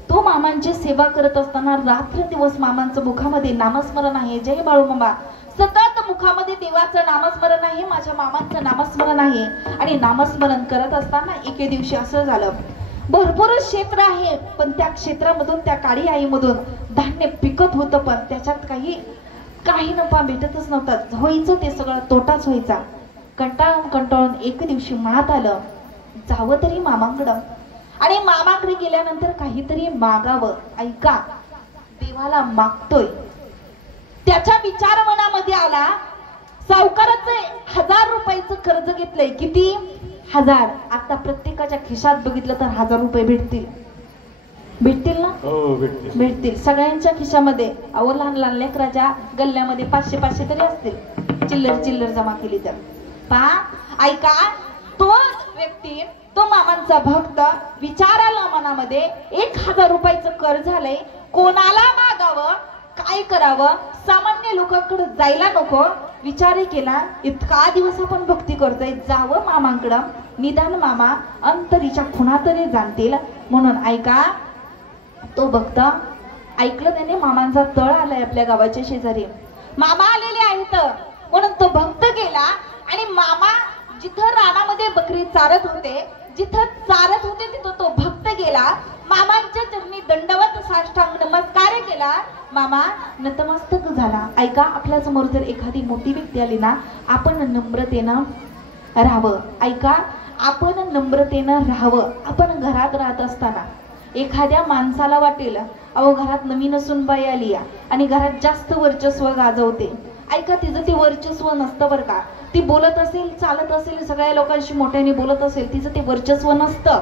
तो मामांची सेवा करत असताना रात्रंदिवस मामांचं मुखामध्ये नामस्मरण आहे, जय बाळूमामा, सतत मुखामध्ये देवाचं नामस्मरण आहे, माझ्या मामांचं नामस्मरण आहे. आणि नामस्मरण करत असताना एके दिवशी असं झालं, भरपूरच क्षेत्र आहे, पण त्या क्षेत्रामधून त्या काळी आईमधून धान्य पिकत होतं, पण त्याच्यात काही नफा भेटतच नव्हता. व्हायचं ते सगळं तोटाच व्हायचा. कंटाळून एक दिवशी मनात आलं जावं तरी मामाकडं, आणि मामाकडे गेल्यानंतर काहीतरी मागावं. ऐका, देवाला मागतोय. त्याच्या विचार मनामध्ये आला, सावकाराचं 1000 रुपयाचं कर्ज घेतलंय. किती? 1000. आता प्रत्येकाच्या खिशात बघितलं तर 1000 रुपये भेटतील ना? हो, भेटतील सगळ्यांच्या खिशामध्ये. अहो, लहान लहान लेकराच्या गल्ल्यामध्ये 500 तरी असतील, चिल्लर जमा केली तर. ऐका, तो व्यक्ती, तो मामांचा भक्त, विचार आला मनामध्ये 1000 रुपयाचं कर्ज झालंय, कोणाला मागावं, काय करावं, सामान्य लोकांकडे जायला नको. विचार केला, इतका दिवस आपण भक्ती करतोय, जावं मामांकडं, निदान मामा अंतरीच्या खुणा तरी जाणतील म्हणून. ऐका, तो भक्त ऐकलं त्याने, मामांचा तळ आलाय आपल्या गावाच्या शेजारी, मामा आलेले आहेत म्हणून तो भक्त गेला. आणि मामा जिथं रानामध्ये बकरी चारत होते, तिथं तो भक्त गेला, मामांच्या चरणी दंडवत साष्टांग नमस्कार केला. मामा नतमस्तक झाला. ऐका, आपल्या समोर जर एखादी मोठी व्यक्ती आली ना, आपण नम्रतेनं राहावं. ऐका, आपण नम्रतेनं राहावं. आपण घरात राहत असताना एखाद्या माणसाला वाटेल, अहो घरात नवीन सुनबाई आली आणि घरात जास्त वर्चस्व गाजवते. ऐका, तिचं ते वर्चस्व नसतं बरं का. ती बोलत असेल, चालत असेल, सगळ्या लोकांशी मोठ्याने बोलत असेल, तिचं ते वर्चस्व नसतं.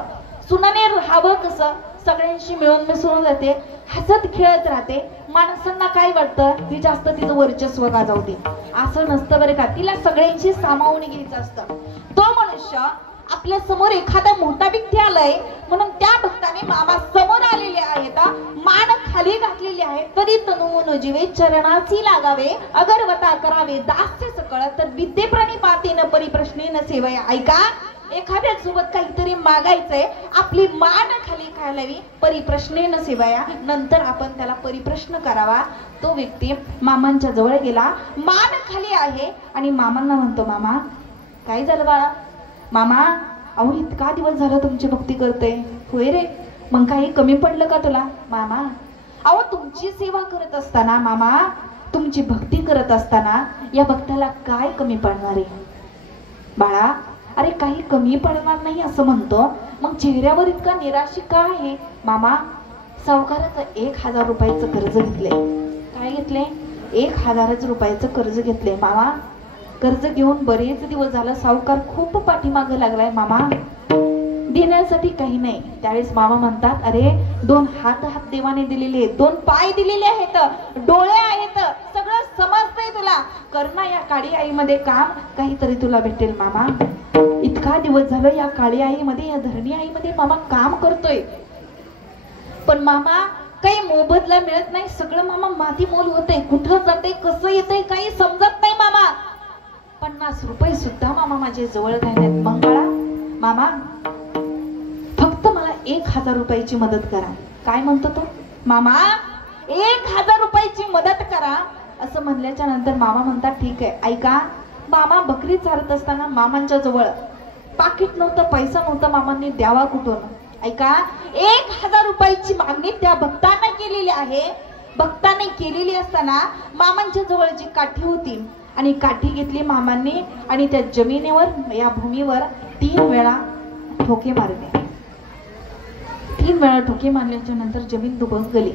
सुनाने राहावं कसं, सगळ्यांशी मिळून मिसळून जाते, हसत खेळत राहते. माणसांना काय वाटतं, ती जास्त तिचं वर्चस्व गाजवते. असं नसतं बरं का. तिला सगळ्यांशी सामावून घ्यायचं असतं. तो मनुष्य आपल्या समोर एखादा मोठा व्यक्ती आलाय म्हणून त्या भक्ताने मामा समोर आलेले आहेत, मान खाली घातलेली आहे, तरी तनुन जीवे चरणाची लागावे, अगरवता करावे दास्य सकळ, तर विद्ये प्रणिपातेन परिप्रश्नेन सेवया. ऐका, एखाद्या सोबत काहीतरी मागायचंय, आपली मान खाली घालावी, परिप्रश्नेन सेवया, नंतर आपण त्याला परिप्रश्न करावा. तो व्यक्ती मामांच्या जवळ गेला, मान खाली आहे आणि मामांना म्हणतो, मामा काय झालं बाळा? मामा, अहो इतका दिवस झाला तुमची भक्ती करते. होय रे, मग काही कमी पडलं का तुला? मामा, अहो तुमची सेवा करत असताना, मामा तुमची भक्ती करत असताना या भक्ताला काय कमी पडणार आहे? बाळा, अरे काही कमी पडणार नाही असं म्हणतो, मग चेहऱ्यावर इतका निराशी का आहे? मामा, सावकाराचं 1000 रुपयाचं कर्ज घेतले. काय घेतले? 1000 रुपयाचं कर्ज घेतले. मामा, कर्ज घेऊन बरेच दिवस झालं, सावकार खूप पाठीमागे लागलाय. मामा, देण्यासाठी काही नाही. त्यावेळेस मामा म्हणतात, अरे 2 हात देवाने दिलेले, 2 पाय दिलेले आहेत, डोळे आहेत, सगळं समजतंय तुला, करणा या काळी आईमध्ये काम, काहीतरी तुला भेटेल. मामा, इतका दिवस झालं या काळी आईमध्ये, या धरणी आईमध्ये मामा काम करतोय, पण मामा काही मोबदला मिळत नाही. सगळं मामा माती मोल होतंय, कुठं जाते, कसं येतंय, काही समजत नाही. मामा 50 रुपये सुद्धा मामा माझे जवळ राहिलेत. मग बाळा, मामा फक्त मला 1000 रुपयाची मदत करा. काय म्हणतो तो? मामा 1000 रुपयाची मदत करा असं म्हणल्याच्या नंतर मामा म्हणतात, ठीक आहे. ऐका, मामा बकरी चारत असताना मामांच्या जवळ पाकिट नव्हतं, पैसा नव्हता, मामांनी द्यावा कुठून? ऐका, 1000 रुपयाची मागणी त्या भक्तांना केलेली आहे. भक्तांनी केलेली असताना मामांच्या जवळ जी काठी होती आणि काठी घेतली मामांनी आणि त्या जमिनीवर, या भूमीवर 3 वेळा ठोके मारले. 3 वेळा ठोके मारल्याच्या नंतर जमीन दुबक गेली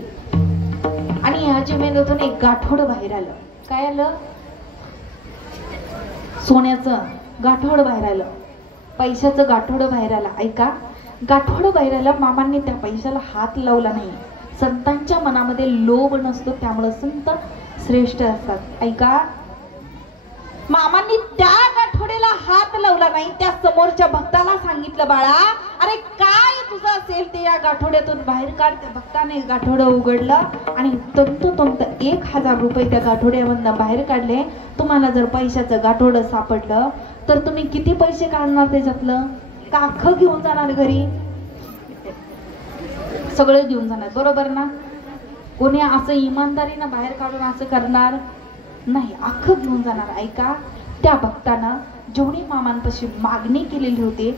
आणि या जमिनीतून एक गाठोड बाहेर आलं. काय आलं? सोन्याचं गाठोड बाहेर आलं, पैशाचं गाठोड बाहेर आलं. ऐका, गाठोड बाहेर आलं. मामांनी त्या पैशाला हात लावला नाही. संतांच्या मनामध्ये लोभ नसतो, त्यामुळे संत श्रेष्ठ असतात. ऐका, मामांनी त्या गाठोड्याला हात लावला नाही. त्या समोरच्या भक्ताला सांगितलं, बाळा अरे काय तुझं असेल ते या गाठोड्यातून बाहेर काढ. त्या भक्ताने गाठोडं उघडलं आणि तंतोतंत 1000 रुपये त्या गाठोड्यामधनं बाहेर काढले. तुम्हाला जर पैशाचं गाठोडं सापडलं तर तुम्ही किती पैसे काढणार त्याच्यातलं? का अख्खं घेऊन जाणार घरी? सगळं घेऊन जाणार, बरोबर ना? कोणी असं इमानदारीनं बाहेर काढून असं करणार नाही, अख्खं घेऊन जाणार. ऐका, त्या भक्तानं जेवढी मामांपाशी मागणी केलेली होती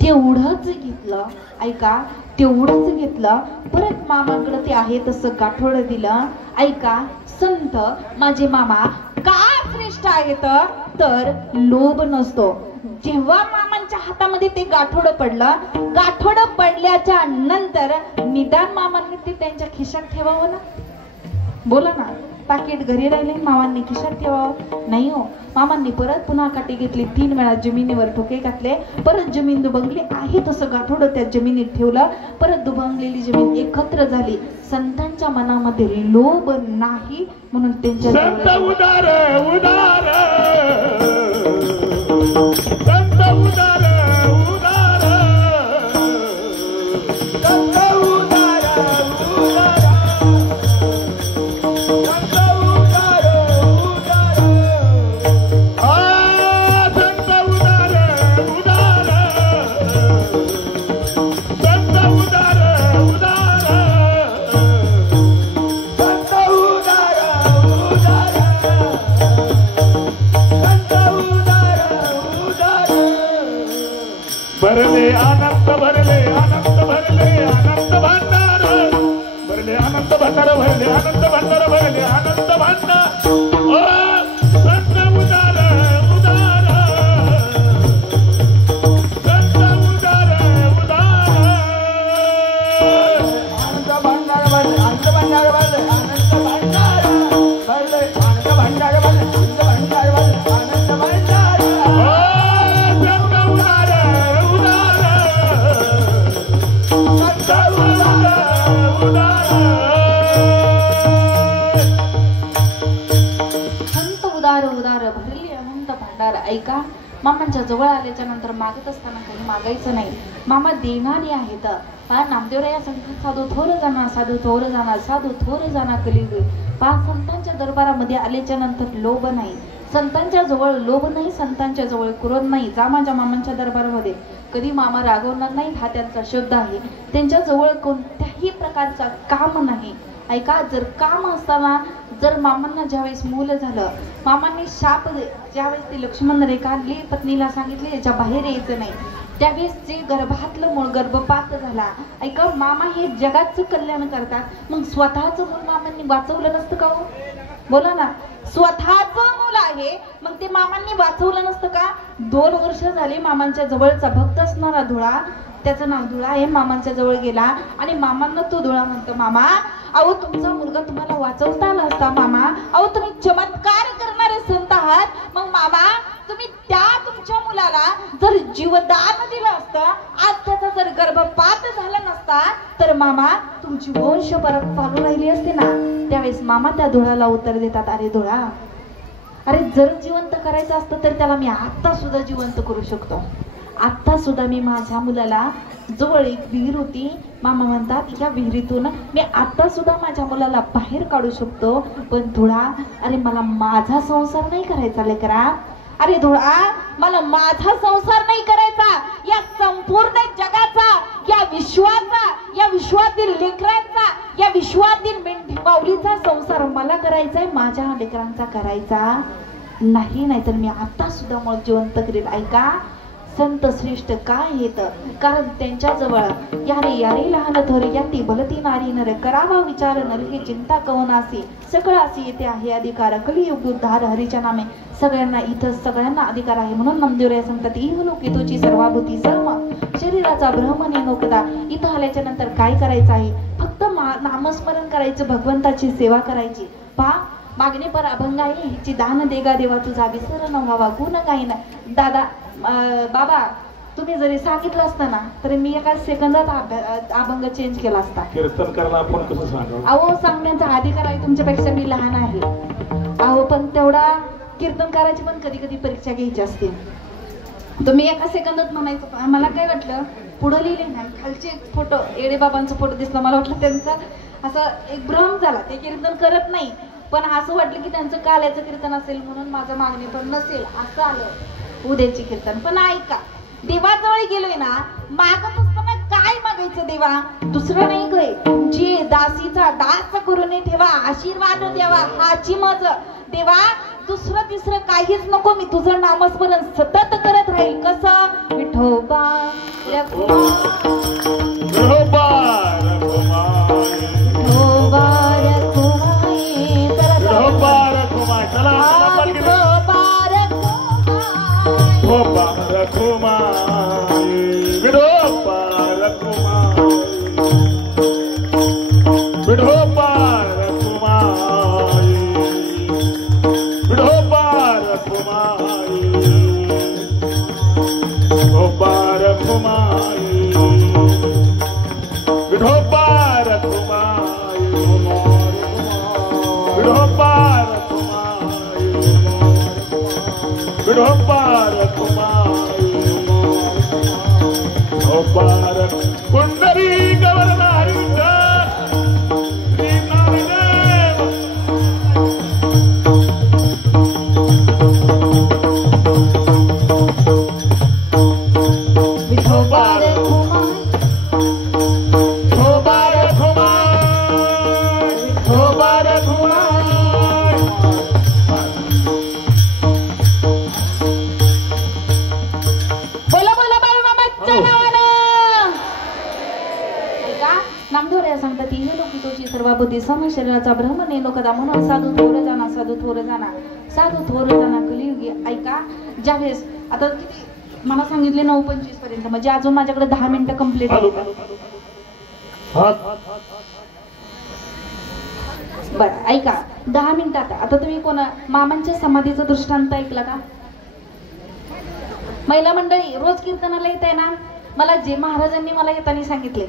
तेवढंच घेतलं, ऐका, तेवढंच घेतलं. परत मामाकडे ते आहे तसं गाठोड दिलं. ऐका, संत माझे मामा का श्रेष्ठ आहेत तर लोभ नसतो. जेव्हा मामांच्या हातामध्ये ते गाठोड पडलं, गाठोड पडल्याच्या नंतर निदान मामांनी ते त्यांच्या खिशात ठेवावं ना. बोला ना, पाकिट घरी राहिले, मामांनी खिशात ठेवावं नाही हो. मामांनी परत पुन्हा काठी घेतली, 3 वेळा जमिनीवर ठोके घातले. परत जमीन दुभंगली आहे तसं गाठोड त्या जमिनीत ठेवलं. परत दुभंगलेली जमीन एकत्र झाली. संतांच्या मनामध्ये लोभ नाही म्हणून त्यांच्या संत उदार उदार, संत उदार उदार, संत उदार उदार, संत उदार उदार, संत उदार उदार, संत उदार उदार, संत उदार उदार, संत उदार उदार. भरले आनंद भरले आनंद भरले आनंद भांडार, भरले आनंद भांडार, भरले आनंद भांडार, भरले आनंद भांडार. ओ संत उदार उदार, संत उदार उदार. आनंद भांडार भरले, आनंद भांडार भरले, आनंद भांडार भरले, आनंद भांडार भरले, आनंद भांडार भरले, आनंद भांडार. ओ संत उदार उदार, संत उदार उदार. संत उदार उदार भरले अनंत भांडार. ऐका, मामांच्या जवळ आल्याच्या नंतर मागत असताना काही मागायचं नाही. मामा देणारे आहेत. नामदेवराया सांगतात, साधू थोर जाणार, साधू थोर जाणार, साधू थोर जाणार कलियुग. संतांच्या दरबारामध्ये आल्याच्या नंतर लोभ नाही, संतांच्या जवळ लोभ नाही, संतांच्या जवळ क्रोध नाही. जा माझ्या मामांच्या दरबारामध्ये, कधी मामा रागवणार नाही, हा त्यांचा शब्द आहे. त्यांच्या जवळ कोणत्याही प्रकारचा काम नाही. ऐका, जर काम असताना जर मामांना ज्यावेळेस मूल झालं, मामांनी शाप ज्यावेळेस ती लक्ष्मण रेखा आणली, पत्नीला सांगितले याच्या बाहेर यायचं नाही, त्यावेळेस जे गर्भातलं मूळ गर्भपात झाला. ऐका, मामा हे जगाचं कल्याण करतात, मग स्वतःचं मूल मामांनी वाचवलं नसतं का हो? बोला ना, स्वतःचं मूल आहे मग ते मामांनी वाचवलं नसतं का? 2 वर्ष झाली मामांच्या जवळचा भक्त असणारा धुळा, त्याचं नाव धुळा आहे, मामांच्या जवळ गेला आणि मामांना तो धुळा म्हणतो, मामा अहो तुमचा मुलगा तुम्हाला वाचवता आला असता. मामा अहो तुम्ही चमत्कार करणारे संत आहात. मग मामा तुम्ही त्या तुमच्या मुलाला जर जीवदान दिलं असतं, आज त्याचा जर गर्भपात झाला नसता, तर मामा तुमची वंश परत चालू राहिली असते ना. त्यावेळेस मामा त्या धुळाला उत्तर देतात, अरे धुळा, अरे जर जिवंत करायचं असतं तर त्याला मी आता सुद्धा जिवंत करू शकतो. आता सुद्धा मी माझ्या मुलाला, जवळ एक विहीर होती, मामा म्हणतात या विहिरीतून मी आता सुद्धा माझ्या मुलाला बाहेर काढू शकतो. पण धुळा, अरे मला माझा संसार नाही करायचा लेकरा. अरे धुळा, मला माझा संसार नाही करायचा, या संपूर्ण जगाचा, या विश्वाचा, या विश्वातील लेकरांचा, या विश्वातील मेंढी माऊलीचा संसार मला करायचा आहे, माझ्या लेकरांचा करायचा नाही. नाहीतर मी आता सुद्धा मग जिवंत करेल. ऐका, संत श्रेष्ठ काय येत, कारण त्यांच्याजवळ यारे लहान थोर याती भलती नारी नर करावा विचार नर हे चिंता कवनासी सगळं असे येते आहे अधिकार कलियुग उद्धार हरीच्या नामे. सगळ्यांना इथं सगळ्यांना अधिकार आहे म्हणून नामदेवराय सांगतात, इह लोके तुझी सर्वाभूती सर्व शरीराचा भ्रम नकोता. इथं आल्याच्या नंतर काय करायचं आहे, फक्त नामस्मरण करायचं, भगवंताची सेवा करायची. पहा, मागणी पर अभंग आहे, हिची दान देगा देवा तुझा विसर न व्हावा गुण गाईन. दादा बाबा तुम्ही जरी सांगितलं असतं ना तरी मी एका सेकंदात अभंग चेंज केला असता. कीर्तन करायला आपण कसं सांगावं? अहो सांगण्याचा अधिकार आहे, तुमच्यापेक्षा मी लहान आहे. अहो पण तेवढा कीर्तन करायची पण कधी कधी परीक्षा घ्यायची असते. तुम्ही एका सेकंदात म्हणायचं. मला काय वाटलं, पुढं लिहिले ना खालचे फोटो, येडे बाबांचा फोटो दिसला, मला वाटलं त्यांचा असं एक भ्रम झाला, ते कीर्तन करत नाही, पण असं वाटलं की त्यांचं काल्याचं कीर्तन असेल म्हणून माझं मागणी पण नसेल असं आलं उद्याची कीर्तन. पण ऐका, देवाजवळ गेलोय ना, मागत असताना काय मागायचं देवा, दुसरं नाही काय, तुमची दासीचा दास करून ठेवा, आशीर्वाद द्यावा हाची मज देवा. दुसरं तिसरं काहीच नको, मी तुझं नामस्मरण सतत करत राहील. कसं विठोबा विठोबा रखुमाई विठोबा रखुमाई विठोबा रखुमाई चला विठोबा रखुमाई विठोबा रखुमाई विठोबा रखुमाई विठोबा रखुमाई विठोबा रखुमाई विठोबा रखुमाई विठोबा रखुमाई विठोबा रखुमाई विठोबा कुंडली गवर्नरी सर्वाभूती सम शरीराचा भ्रम नेलो कदा म्हणून साधू थोर जाना साधू थोर जाना साधू थोर जाना कलियुगी. ऐका ज्यावेळेस आता किती मला सांगितले 9:25 पर्यंत म्हणजे अजून माझ्याकडे 10 मिनिटं कंप्लीट आहेत. बरं ऐका 10 मिनिटात आता तुम्ही कोणा मामांच्या समाधीचं दृष्टांत ऐकला का? महिला मंडळी रोज कीर्तनाला येत आहे ना. मला जे महाराजांनी मला येताना सांगितले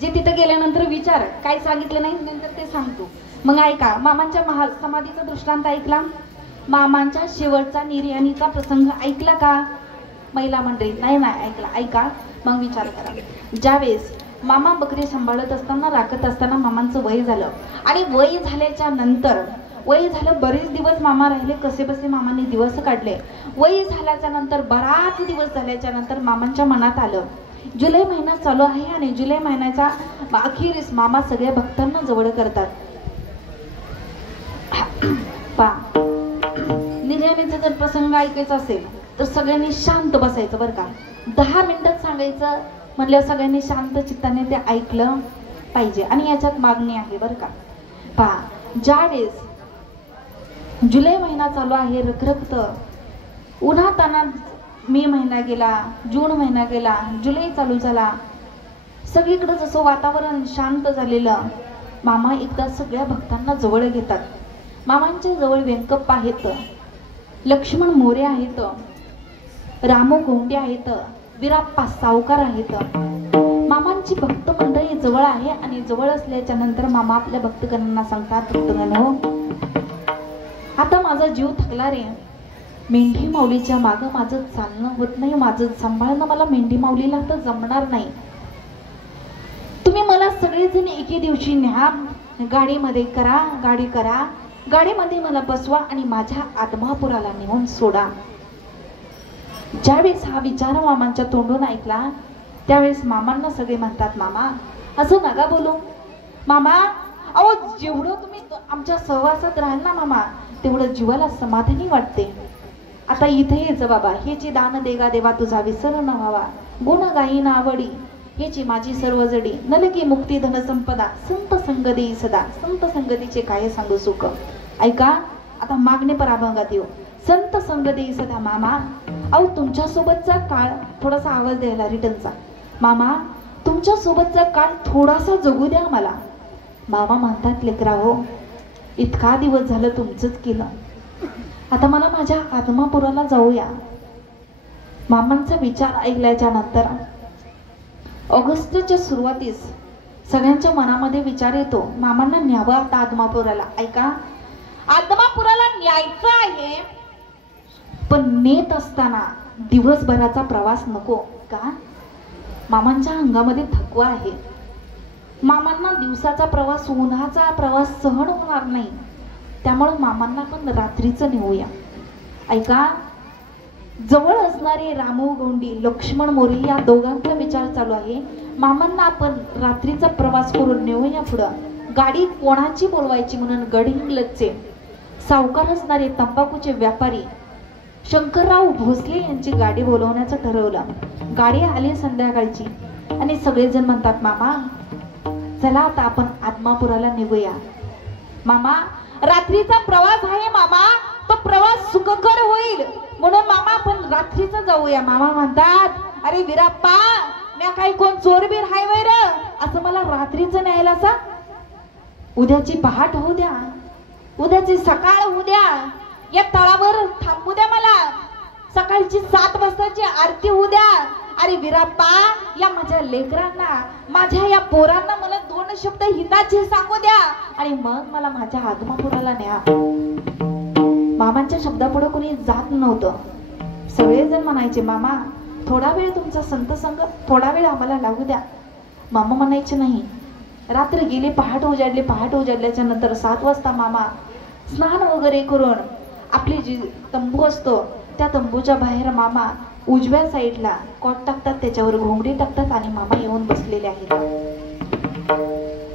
जे तिथे गेल्यानंतर विचार काय सांगितलं नाही नंतर ते सांगतो. मग ऐका मामांच्या समाधीचा दृष्टांत ऐकला. मामांच्या शेवटचा निर्याणीचा प्रसंग ऐकला का महिला मंडळी? नाही ऐकला. ऐका मग विचार करा. ज्यावेळेस मामा बकरी सांभाळत असताना राखत असताना मामांचं वय झालं आणि वय झाल्याच्या नंतर वय झालं बरेच दिवस मामा राहिले कसे बसे मामाने दिवस काढले. वय झाल्याच्या नंतर बराच दिवस झाल्याच्या नंतर मामांच्या मनात आलं जुलै महिना चालू आहे आणि जुलै महिन्याच्या अखेरीस मामा सगळ्या भक्तांना जवळ करतात. निर्याणीचा जर प्रसंग ऐकायचा असेल तर सगळ्यांनी शांत बसायचं बरं का. 10 मिनिटात सांगायचं म्हटल्यावर सगळ्यांनी शांत चित्ताने ते ऐकलं पाहिजे आणि याच्यात मागणी आहे बरं का. ज्यावेळेस जुलै महिना चालू आहे रखरखत उन्हातान्हात मे महिना गेला जून महिना गेला जुलै चालू झाला सगळीकडे जसं वातावरण शांत झालेलं. मामा एकदा सगळ्या भक्तांना जवळ घेतात. मामांच्या जवळ व्यंकप्पा आहेत, लक्ष्मण मोरे आहेत, रामू गोंडे आहेत, विराप्पा सावकार आहेत. मामांची भक्त मंडळी जवळ आहे आणि जवळ असल्याच्या नंतर मामा आपल्या भक्तगणांना सांगतात भक्तगण आता माझा जीव थकला रे. मेंढी माऊलीच्या मागं माझं चालणं होत नाही, माझं सांभाळणं मला मेंढी माऊलीला तर जमणार नाही. तुम्ही मला सगळेजण एके दिवशी न्या गाडीमध्ये करा गाडी करा गाडीमध्ये मला बसवा आणि माझ्या आदमापुराला नेऊन सोडा. ज्यावेळेस हा विचार मामांच्या तोंडून ऐकला त्यावेळेस मामांना सगळे म्हणतात मामा असं नका बोलू. मामा अहो जेवढं तुम्ही आमच्या सहवासात राहाल ना मामा तेवढं जीवाला समाधानी वाटते. आता इथे यायचं बाबा हेची दान देगा देवा तुझा विसर न व्हावा गुण गाई ना आवडी हेची माझी सर्व जडी नलकी मुक्ती धन संपदा संत संग देई सदा. संत संगतीचे काय सांगू सुख. ऐका आता मागणे पराभंगात येऊ. संत संग देई सदा. मामा अहो तुमच्या सोबतचा काळ थोडासा आवाज द्यायला रिटर्नचा. मामा तुमच्या सोबतचा काळ थोडासा जगू द्या मला. मामा म्हणतात लेकरा हो इतका दिवस झालं तुमचंच केलं आता मला माझ्या आत्मापुराला जाऊया. मामांचा विचार ऐकल्याच्या नंतर ऑगस्टच्या सुरुवातीस सगळ्यांच्या मनामध्ये विचार येतो मामांना न्यावं आता आत्मापुराला. ऐका आत्मापुराला न्यायचं आहे पण नेत असताना दिवसभराचा प्रवास नको का. मामांच्या अंगामध्ये थकवा आहे. मामांना दिवसाचा प्रवास उन्हाचा प्रवास सहन होणार नाही त्यामुळे मामांना पण रात्रीचं नेऊया. ऐका जवळ असणारे रामू गोंडी लक्ष्मण मोरे या दोघांचा विचार चालू आहे. मामांना आपण रात्रीचा प्रवास करून नेऊया पुढं. गाडी कोणाची बोलवायची म्हणून गडहिंग्लजचे सावकार असणारे तंबाखूचे व्यापारी शंकरराव भोसले यांची गाडी बोलवण्याचं ठरवलं. गाडी आली संध्याकाळची आणि सगळेजण म्हणतात, मामा चला आता आपण आदमापुराला निघूया. मामा रात्रीचा प्रवास आहे मामा, तो प्रवास सुखकर होईल म्हणून मामा आपण रात्रीचा जाऊया. मामा म्हणतात, अरे वीराप्पा मी काही कोण चोरबीर हाय वैर असं मला रात्रीचं न्यायला सा. उद्याची पहाट होऊ द्या, उद्याची सकाळ होऊ द्या, या तळावर थांबू द्या, मला सकाळची 7 वाजताची आरती होऊ द्या. अरे वीराप्पा या माझ्या लेकरांना, माझ्या या पोरांना मला 2 शब्द हिताचे सांगू द्या आणि मग मला माझ्या आदमापुराला न्या. मामांच्या शब्दापुढे कोणी जात नव्हतं. सगळेजण म्हणायचे, मामा थोडा वेळ तुमचा संत संग, थोडा वेळ आम्हाला लागू द्या. मामा म्हणायचे नाही. रात्र गेली, पहाट उजाडली. पहाट उजाडल्याच्या नंतर 7 वाजता मामा स्नान वगैरे करून आपली जी तंबू असतो त्या तंबूच्या बाहेर मामा उजव्या साईडला कॉट टाकतात, त्याच्यावर घोंगडी टाकतात आणि मामा येऊन बसलेले आहेत.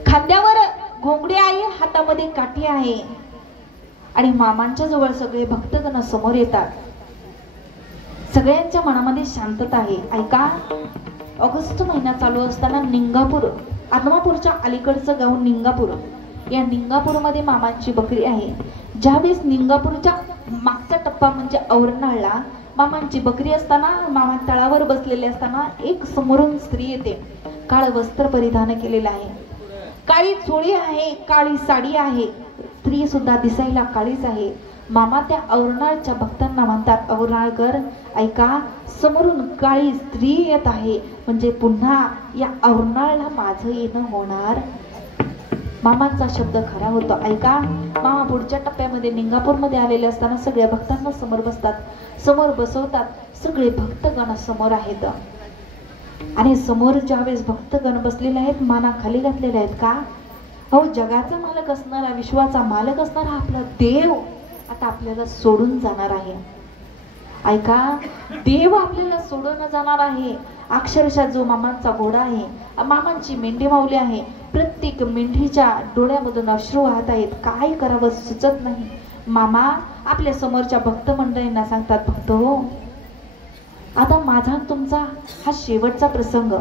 खांद्यावर घोंगडी आहे, हातामध्ये काठी आहे आणि मामांच्या जवळ सगळे भक्तगण समोर येतात. सगळ्यांच्या मनामध्ये शांतता आहे. ऐका, ऑगस्ट महिना चालू असताना निंगापूर, आदमापूरच्या अलीकडचं गाव निंगापूर, या निंगापूरमध्ये मामांची बकरी आहे. ज्यावेळेस निंगापूरच्या मागचा टप्पा म्हणजे औरनाळला मामांची बकरी असताना, मामा तळावर बसलेले असताना एक समोरून स्त्री येते. काळ वस्त्र परिधान केलेलं आहे, काळी चोळी आहे, काळी साडी आहे, स्त्री सुद्धा दिसायला काळीच आहे. मामा त्या औरनाळच्या भक्तांना म्हणतात, औरनाळकर ऐका, समोरून काळी स्त्री येत आहे म्हणजे पुन्हा या औरनाळला माझं येणं होणार. मामांचा शब्द खरा होतो. ऐका, मामा पुढच्या टप्प्यामध्ये निंगापूरमध्ये आलेले असताना सगळ्या भक्तांना समोर बसतात, समोर बसवतात. सगळे भक्तगण समोर आहेत आणि समोर ज्यावेळेस भक्तगण बसलेले आहेत, माना खाली घातलेले आहेत. का? अहो जगाचा मालक असणारा, विश्वाचा मालक असणारा आपला देव आता आपल्याला सोडून जाणार आहे. ऐका, देव आपल्याला सोडून जाणार आहे. अक्षरशः जो मामांचा घोडा आहे, मामांची मेंढी माऊली आहे, प्रत्येक मेंढीच्या डोळ्यामधून अश्रू वाहत आहेत. काय करावं सुचत नाही. मामा आपल्या समोरच्या भक्त मंडळींना सांगतात, भक्त हो, आता माझा तुमचा हा शेवटचा प्रसंग,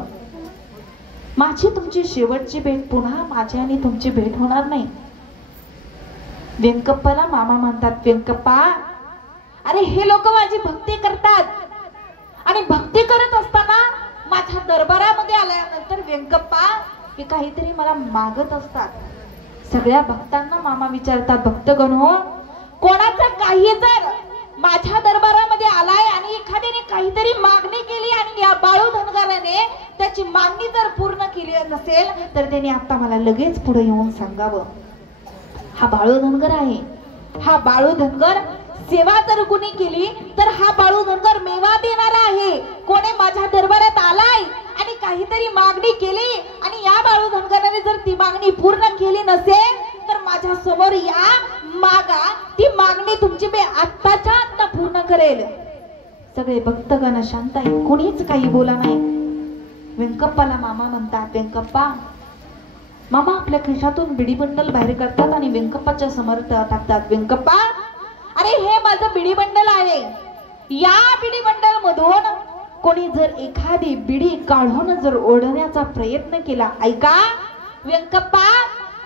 माझी तुमची शेवटची भेट, पुन्हा माझी आणि तुमची भेट होणार नाही. व्यंकप्पाला मामा म्हणतात, व्यंकप्पा अरे हे लोक माझी भक्ती करतात आणि भक्ती करत असताना माझ्या दरबारामध्ये आल्यानंतर व्यंकप्पा हे काहीतरी मला मागत असतात. सगळ्या भक्तांना मामा विचारतात, भक्तगण हो, कोणाचा काही जर माझ्या दरबारामध्ये आलाय आणि एखाद्याने काहीतरी मागणी केली आणि या बाळू धनगराने त्याची मागणी जर पूर्ण केली नसेल तर त्याने आता मला लगेच पुढे येऊन सांगावं. हा बाळू धनगर आहे. हा बाळू धनगर सेवा जर कुणी केली तर हा बाळू धनगर मेवा देणारा आहे. कोणी माझ्या दरबारात आलाय आणि काहीतरी मागणी केली आणि या बाळू धनगराने जर ती मागणी पूर्ण केली नसेल तर माझ्या समोर या, मागा, ती मागणी तुमची मी आत्ताच्या आत्ता पूर्ण करेल. सगळे भक्तगण शांत आहे, कोणीच काही बोला नाही. व्यंकप्पाला मामा म्हणतात, व्यंकप्पा. मामा आपल्या खिशातून बिडी बंडल बाहेर काढतात आणि व्यंकप्पाच्या समोर टाकतात. व्यंकप्पा अरे हे माझं बिडी बंडल आहे. या बिडी बंडल मधून कोणी जर एखादी बिडी काढून जर ओढण्याचा प्रयत्न केला, ऐका व्यंकप्पा,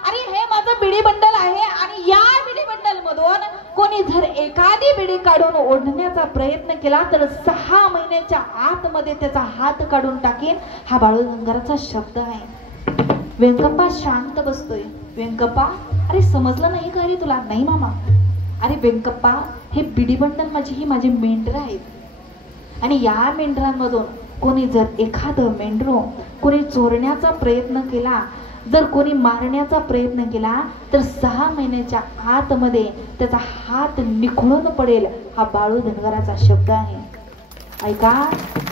अरे हे माझं बिडी बंडल आहे आणि या बिडी बंडल मधून कोणी जर एखादी बिडी काढून ओढण्याचा प्रयत्न केला तर 6 महिन्याच्या आतमध्ये त्याचा हात काढून टाकीन. हा बाळू धनगराचा शब्द आहे. व्यंकप्पा शांत बसतोय. व्यंकप्पा अरे समजलं नाही का रे तुला? नाही मामा. अरे व्यंकप्पा, हे बिडी बंडल माझी मेंढर आहेत आणि या मेंढरांमधून कोणी जर एखादं मेंढरू कोणी चोरण्याचा प्रयत्न केला, जर कोणी मारण्याचा प्रयत्न केला तर 6 महिन्याच्या आतमध्ये त्याचा हात निखळून पडेल. हा बाळू धनगराचा शब्द आहे. ऐका,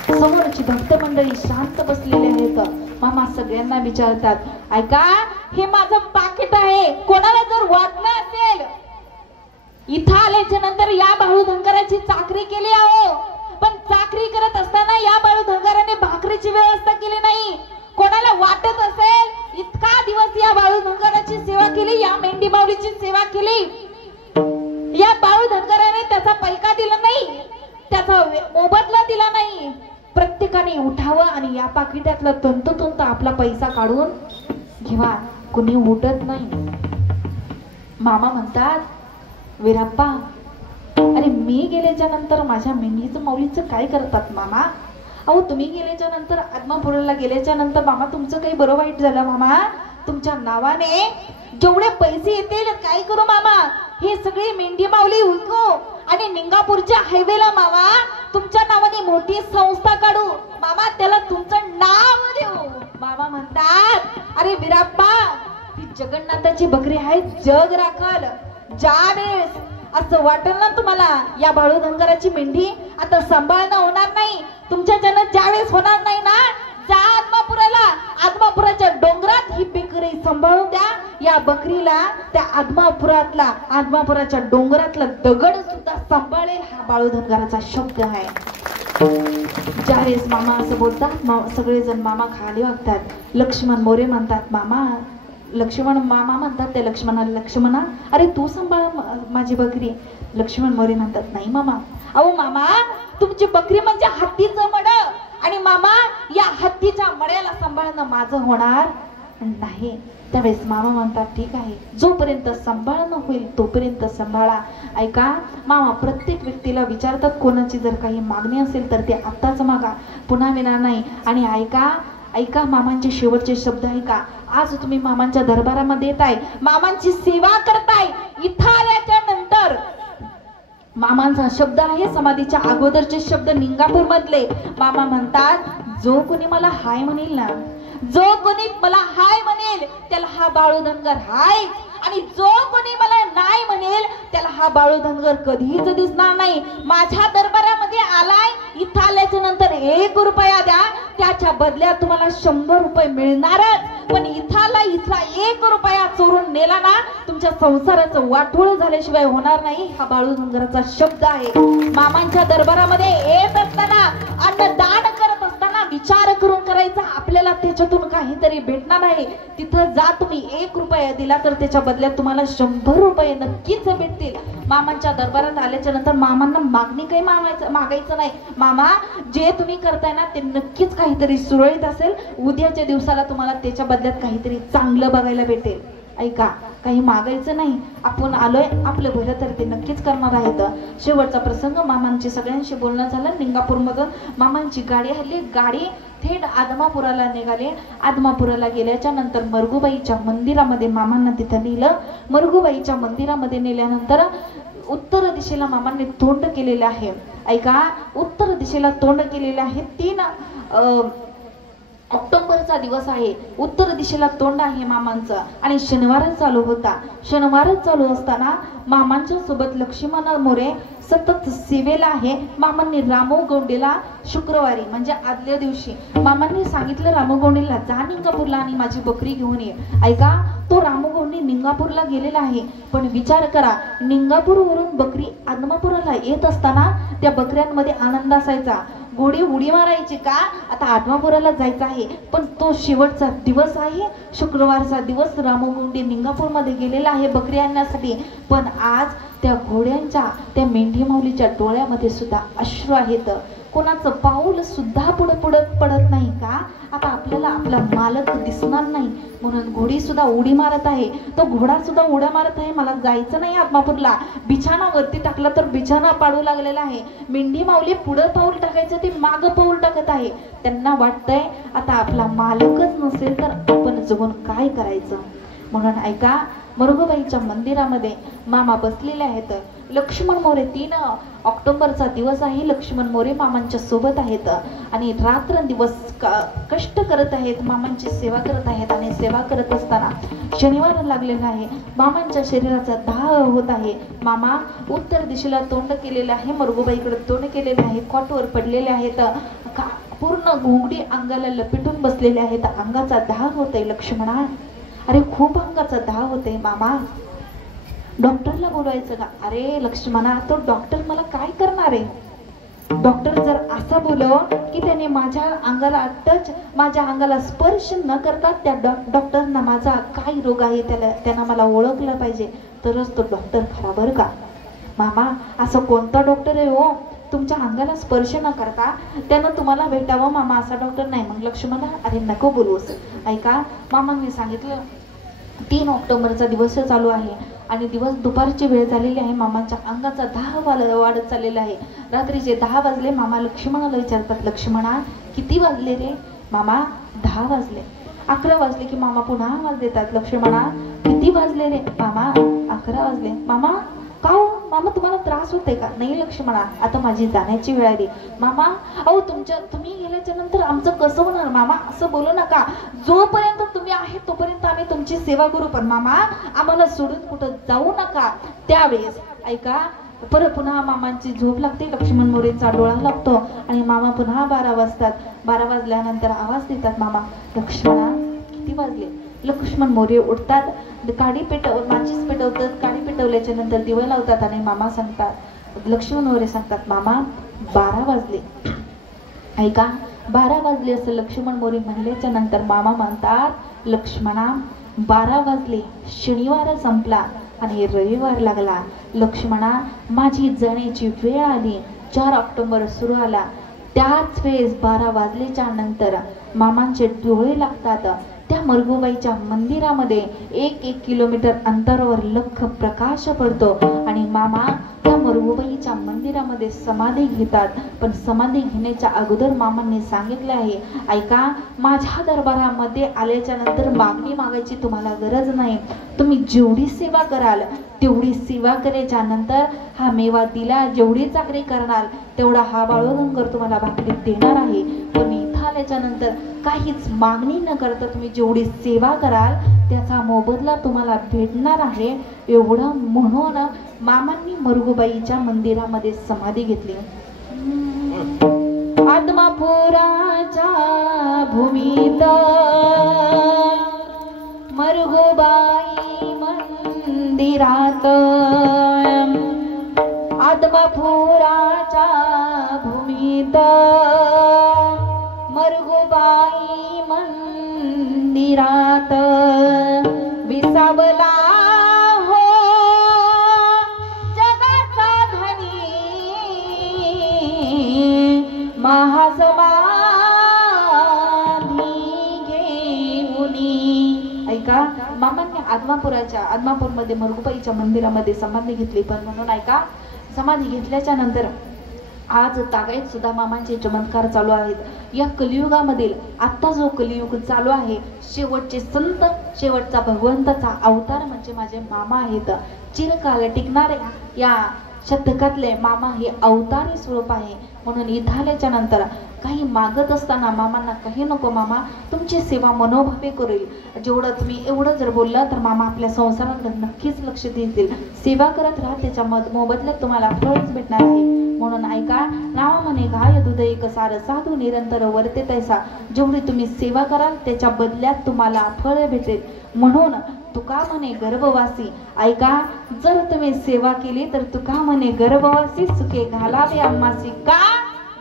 समोरची भक्त मंडळी शांत बसलेले आहेत. मामा सगळ्यांना विचारतात, ऐका हे माझं पाकिट आहे, कोणाला जर वाटलं असेल, इथं आल्याच्या नंतर या बाळू धनगराची चाकरी केली आहे, पण चाकरी करत असताना या बाळू धनगराने भाकरीची व्यवस्था केली नाही. कोणाला वाटत असेल इतका दिवस या बाळू धनगराची सेवा केली, या मेंढी माऊलीची सेवा केली, या बाळू धनगराने त्याचा पैका दिला नाही, मोबदला दिला नाही. प्रत्येकाने उठावं आणि या पाकिटातलं तंतोतंत आपला पैसा काढून घेवा. कुणी उठत नाही. मामा म्हणतात, वीरप्पा, अरे मी गेल्याच्या नंतर माझ्या मेंढीचं माऊलीचं काय करतात मामा? अहो तुम्ही गेल्याच्या नंतर आदमापुराला गेल्याच्या नंतर मामा तुमचं काही बरं वाईट झालं मामा? तुमच्या नावाने जेवढे पैसे येतील काय करू मामा? हे सगळे मेंढी माऊली विकू आणि निंगापूरच्या हायवेला मामा तुमच्या नावाने मोठी संस्था काढू मामा, त्याला तुमचं नाव देऊ. मामा म्हणतात, अरे वीरप्पा, ही जगन्नाथाची बकरी आहे, जग राखल. ज्यावेळेस असं वाटेल ना तुम्हाला या बाळू धनगराची मेंढी आता सांभाळणं होणार नाही, तुमच्या जन्म ज्यावेळेस होणार नाही ना, जा आदमापुराला, आदमापुराच्या डोंगरात ही बकरी सांभाळून द्या. या बकरीला त्या आदमापुराच्या डोंगरातला दगड सुद्धा सांभाळेल. हा बाळू धनगराचा शब्द आहे. ज्यावेळेस मामा असं बोलतात, सगळेजण मामा खाली वागतात. लक्ष्मण मोरे म्हणतात, मामा म्हणतात त्या लक्ष्मणा, अरे तू सांभाळ माझी बकरी. लक्ष्मण मोरे म्हणतात, नाही मामा. अहो मामा, तुमची बकरी म्हणजे हत्तीचं मड आणि मामा या हत्तीच्या मड्याला सांभाळणं माझं होणार नाही. त्यावेळेस मामा म्हणतात, ठीक आहे, जोपर्यंत सांभाळणं होईल तोपर्यंत सांभाळा. ऐका मामा, प्रत्येक व्यक्तीला विचारतात, कोणाची जर काही मागणी असेल तर ते आत्ताच मागा, पुन्हा विना नाही. आणि ऐका मामांचे शेवटचे शब्द ऐका. आज तुम्ही मामांच्या दरबारामध्ये येताय, मामांची सेवा करताय. इथं आल्याच्या नंतर मामांचा शब्द आहे समाधीच्या अगोदरचे शब्द निंगापूर मधले. मामा म्हणतात, जो कोणी मला हाय म्हणेल ना, जो कोणी मला हाय म्हणेल त्याला हा बाळू धनगर हाय, आणि जो कोणी मला नाही म्हणेल त्याला हा बाळू धनगर कधीच दिसणार नाही. माझ्या दरबारामध्ये आलाय, इथं आल्याच्या नंतर 1 रुपया द्या, त्याच्या बदल्यात तुम्हाला 100 रुपये मिळणारच. पण इथला 1 रुपया चोरून नेला ना, तुमच्या संसाराचं वाटोळ झाल्याशिवाय होणार नाही. हा बाळू धनगराचा शब्द आहे. मामांच्या दरबारामध्ये येत असताना, अन्नदान करत असताना विचार करून करायचा, आपल्याला त्याच्यातून काहीतरी भेटणार आहे. तिथं जा, तुम्ही 1 रुपया दिला तर त्याच्या बदल्यात तुम्हाला 100 रुपये नक्कीच भेटतील. मामांच्या दरबारात आल्याच्या नंतर मामांना मागणी काही मागायचं नाही. मामा, जे तुम्ही करताय ना ते नक्कीच काहीतरी सुरळीत असेल. उद्याच्या दिवसाला तुम्हाला त्याच्या बदल्यात काहीतरी चांगलं बघायला भेटेल. ऐका, काही मागायचं नाही. आपण आलोय, आपलं भलं तर ते नक्कीच करणार आहेत. शेवटचा प्रसंग, मामांची सगळ्यांशी बोलणं झालं. निंगापूर मधून मामांची गाडी हल्ली, गाडी थेट आदमापुराला निघाली. आदमापुराला गेल्याच्या नंतर मरगुबाईच्या मंदिरामध्ये मामांना तिथं नेलं. मरगुबाईच्या मंदिरामध्ये नेल्यानंतर उत्तर दिशेला मामांनी तोंड केलेले आहे. ऐका, उत्तर दिशेला तोंड केलेले आहे. 3 ऑक्टोबरचा दिवस आहे. उत्तर दिशेला तोंड आहे मामांचं आणि शनिवारच चालू होता. शनिवारच चालू असताना मामांच्या सोबत लक्ष्मण मोरे सतत सेवेला आहे. मामांनी रामू गौंडेला शुक्रवारी म्हणजे आदल्या दिवशी मामांनी सांगितलं, रामू गौंडेला जा निंगापूरला आणि माझी बकरी घेऊन ये. ऐका, तो रामू गौंडे निंगापूरला गेलेला आहे. पण विचार करा, निंगापूरवरून बकरी आदमापुराला येत असताना त्या बकऱ्यांमध्ये आनंद असायचा. घोडी उडी मारायची का, आता आदमापुराला जायचं आहे. पण तो शेवटचा दिवस आहे, शुक्रवारचा दिवस. रामू गौंडे निंगापूरमध्ये गेलेला आहे बकरी आणण्यासाठी. पण आज त्या घोड्यांच्या, त्या मेंढी माऊलीच्या डोळ्यामध्ये सुद्धा अश्रू आहेत. कोणाचं पाऊल सुद्धा पुढे पडत नाही का, आता आपल्याला आपला मालक दिसणार नाही म्हणून घोडी सुद्धा उडी मारत आहे. तो घोडा सुद्धा उड्या मारत आहे, मला जायचं नाही आदमापूरला. बिछाना वरती टाकला तर बिछाना पाडू लागलेला आहे. मेंढी माऊली पुढे पाऊल टाकायचं, ते माग पाऊल टाकत आहे. त्यांना वाटतंय आता आपला मालकच नसेल तर आपण जगून काय करायचं. म्हणून ऐका, मरगुबाईच्या मंदिरामध्ये मामा बसलेले आहेत. लक्ष्मण मोरे, 3 ऑक्टोबरचा दिवस आहे. लक्ष्मण मोरे मामांच्या सोबत आहेत आणि रात्रंदिवस कष्ट करत आहेत, मामांची सेवा करत आहेत. आणि सेवा करत असताना शनिवार लागलेला आहे. मामांच्या शरीराचा दाह होत आहे. मामा उत्तर दिशेला तोंड केलेलं आहे, मरगुबाईकडे तोंड केलेले आहे, कॉटवर पडलेले आहेत, पूर्ण घोंगडी अंगाला लपेटून बसलेले आहेत. अंगाचा दाह होतोय. लक्ष्मणा, अरे खूप अंगाचा दाह होतोय मामा, डॉक्टरला बोलवायचं का? अरे लक्ष्मणा, तो डॉक्टर मला काय करणार आहे? डॉक्टर जर असा बोलव की त्याने माझ्या अंगाला स्पर्श न करता त्या डॉक्टरना माझा काय रोग आहे त्यांना मला ओळखलं पाहिजे, तरच तो डॉक्टर खरा बरं का. मामा, असं कोणता डॉक्टर आहे हो तुमच्या अंगाला स्पर्श न करता त्यानं तुम्हाला भेटावं मामा असा डॉक्टर नाही. मग लक्ष्मणा अरे नको बोलूस. ऐका मामांनी सांगितलं 3 ऑक्टोबरचा दिवस चालू आहे आणि दिवस दुपारची वेळ झालेली आहे. मामांच्या अंगाचा दाह वाढत चाललेला आहे. रात्रीचे 10 वाजले. मामा लक्ष्मणाला विचारतात लक्ष्मणा किती वाजले रे? मामा 10 वाजले. 11 वाजले की मामा पुन्हा आवाज देतात लक्ष्मणा किती वाजले रे? मामा 11 वाजले. मामा का हो मामा तुम्हाला त्रास होते का? नाही लक्ष्मणा आता माझी जाण्याची वेळ आली. मामा अहो तुम्ही गेल्याच्या नंतर आमचं कसं होणार? मामा असं बोलू नका. जोपर्यंत तुम्ही आहे तोपर्यंत आम्ही तुमची सेवा करू, पण मामा आम्हाला सोडून कुठं जाऊ नका. त्यावेळेस ऐका परत पुन्हा मामांची झोप लागते. लक्ष्मण मोरेंचा डोळा लागतो आणि मामा पुन्हा 12 वाजतात. 12 वाजल्यानंतर आवाज देतात मामा लक्ष्मणा किती वाजले? लक्ष्मण मोरे उठतात, काडी माचीस पेटवतात. काडी पेटवल्याच्या नंतर दिवा लावतात आणि मामा सांगतात लक्ष्मण मोरे सांगतात मामा 12 वाजले. ऐका 12 वाजले असं लक्ष्मण मोरे म्हणल्याच्या नंतर मामा म्हणतात लक्ष्मणा 12 वाजले, शनिवार संपला आणि रविवार लागला. लक्ष्मणा माझी जाण्याची वेळ आली. 4 ऑक्टोबर सुरू आला. त्याच वेळेस 12 वाजल्याच्या नंतर मामांचे डोळे लागतात. त्या मरगुबाईच्या मंदिरामध्ये 1 किलोमीटर अंतरावर लख प्रकाश पडतो आणि मामा त्या मरगुबाईच्या मंदिरामध्ये समाधी घेतात. पण समाधी घेण्याच्या अगोदर मामांनी सांगितले आहे ऐका माझ्या दरबारामध्ये आल्याच्या नंतर मागणी मागायची तुम्हाला गरज नाही. तुम्ही जेवढी सेवा कराल तेवढी सेवा करायच्या नंतर हा मेवा दिला, जेवढी चाकरी करणार तेवढा हा बाळूगंगर तुम्हाला भाकरी देणार आहे. पण इथं आल्याच्या नंतर काहीच मागणी न करता तुम्ही जेवढी सेवा कराल त्याचा मोबदला तुम्हाला भेटणार आहे. एवढं म्हणून मामांनी मरगुबाईच्या मंदिरामध्ये समाधी घेतली. आदमापुराच्या भूमीत मरगुबाई मंदिरात, आदमापुराच्या भूमीत मरगुबाई मंदिरात विसावला हो जगाचा धनी महासमाधी घेऊनी. ऐका मामांनी आदमापूरमध्ये मरगुबाईच्या मंदिरामध्ये समाधी घेतली. पण म्हणून ऐका समाधी घेतल्याच्या नंतर आज तागायत सुद्धा मामांचे चमत्कार चालू आहेत. या कलियुगामधील आता जो कलियुग चालू आहे शेवटचे संत शेवटचा भगवंताचा अवतार म्हणजे माझे मामा आहेत. चिरकाल टिकणाऱ्या या शतकातले मामा हे अवतारी स्वरूप आहे. म्हणून इथं आल्याच्या नंतर काही मागत असताना मामांना काही नको मामा तुमची सेवा मनोभावे करेल. जेवढं तुम्ही एवढं जर बोलला तर मामा आपल्या संसारात नक्कीच लक्ष देतील. सेवा करत राहा त्याच्या मोबदल्यात तुम्हाला फळच भेटणार आहे. म्हणून ऐका नाव म्हणे गाय दूध एक सार साधू निरंतर वर्ते तैसा. जेवढी तुम्ही सेवा कराल त्याच्या बदल्यात तुम्हाला फळ भेटेल. म्हणून तुका म्हणे गर्भवासी ऐका जर तुम्ही सेवा केली तर तुका म्हणे गर्भवासी सुखे घालावे आम्हासी. का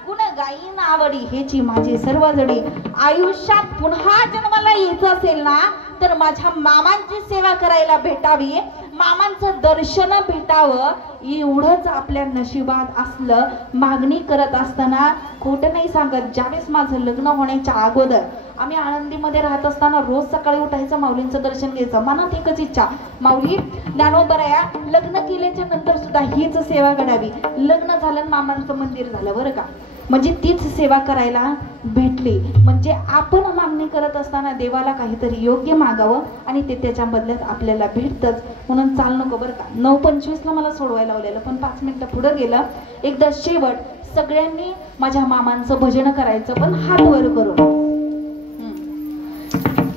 गुण गायीन आवडी हेची माझी सर्व जडी. आयुष्यात पुन्हा जन्माला यायचं असेल ना तर माझ्या मामांची सेवा करायला भेटावी, मामांचं दर्शन भेटावं एवढंच आपल्या नशिबात असलं. मागणी करत असताना खोटं नाही सांगत. ज्यावेळेस माझं लग्न होण्याच्या अगोदर आम्ही आळंदीमध्ये राहत असताना रोज सकाळी उठायचं माऊलींचं दर्शन घ्यायचं. मनात एकच इच्छा माऊली ज्ञानोबराया लग्न केल्याच्या नंतर सुद्धा हीच सेवा करावी. लग्न झालं मामांचं मंदिर झालं बरं का, म्हणजे तीच सेवा करायला भेटली. म्हणजे आपण मागणी करत असताना देवाला काहीतरी योग्य मागावं आणि ते त्याच्या बदल्यात आपल्याला भेटतच. म्हणून चाल नको बरं का. 9:25 मला सोडवायला लावलेलं पण 5 मिनिटं पुढे गेलं. एकदा शेवट सगळ्यांनी माझ्या मामांचं भजन करायचं पण हात वर करून.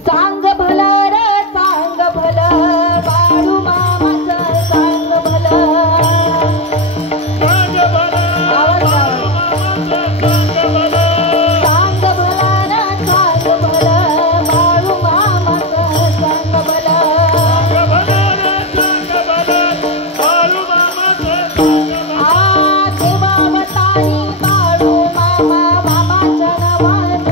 सांग भलं रे सांग भलं बाळू मामाचं सांग भलं. मामा मामाच्या नावानं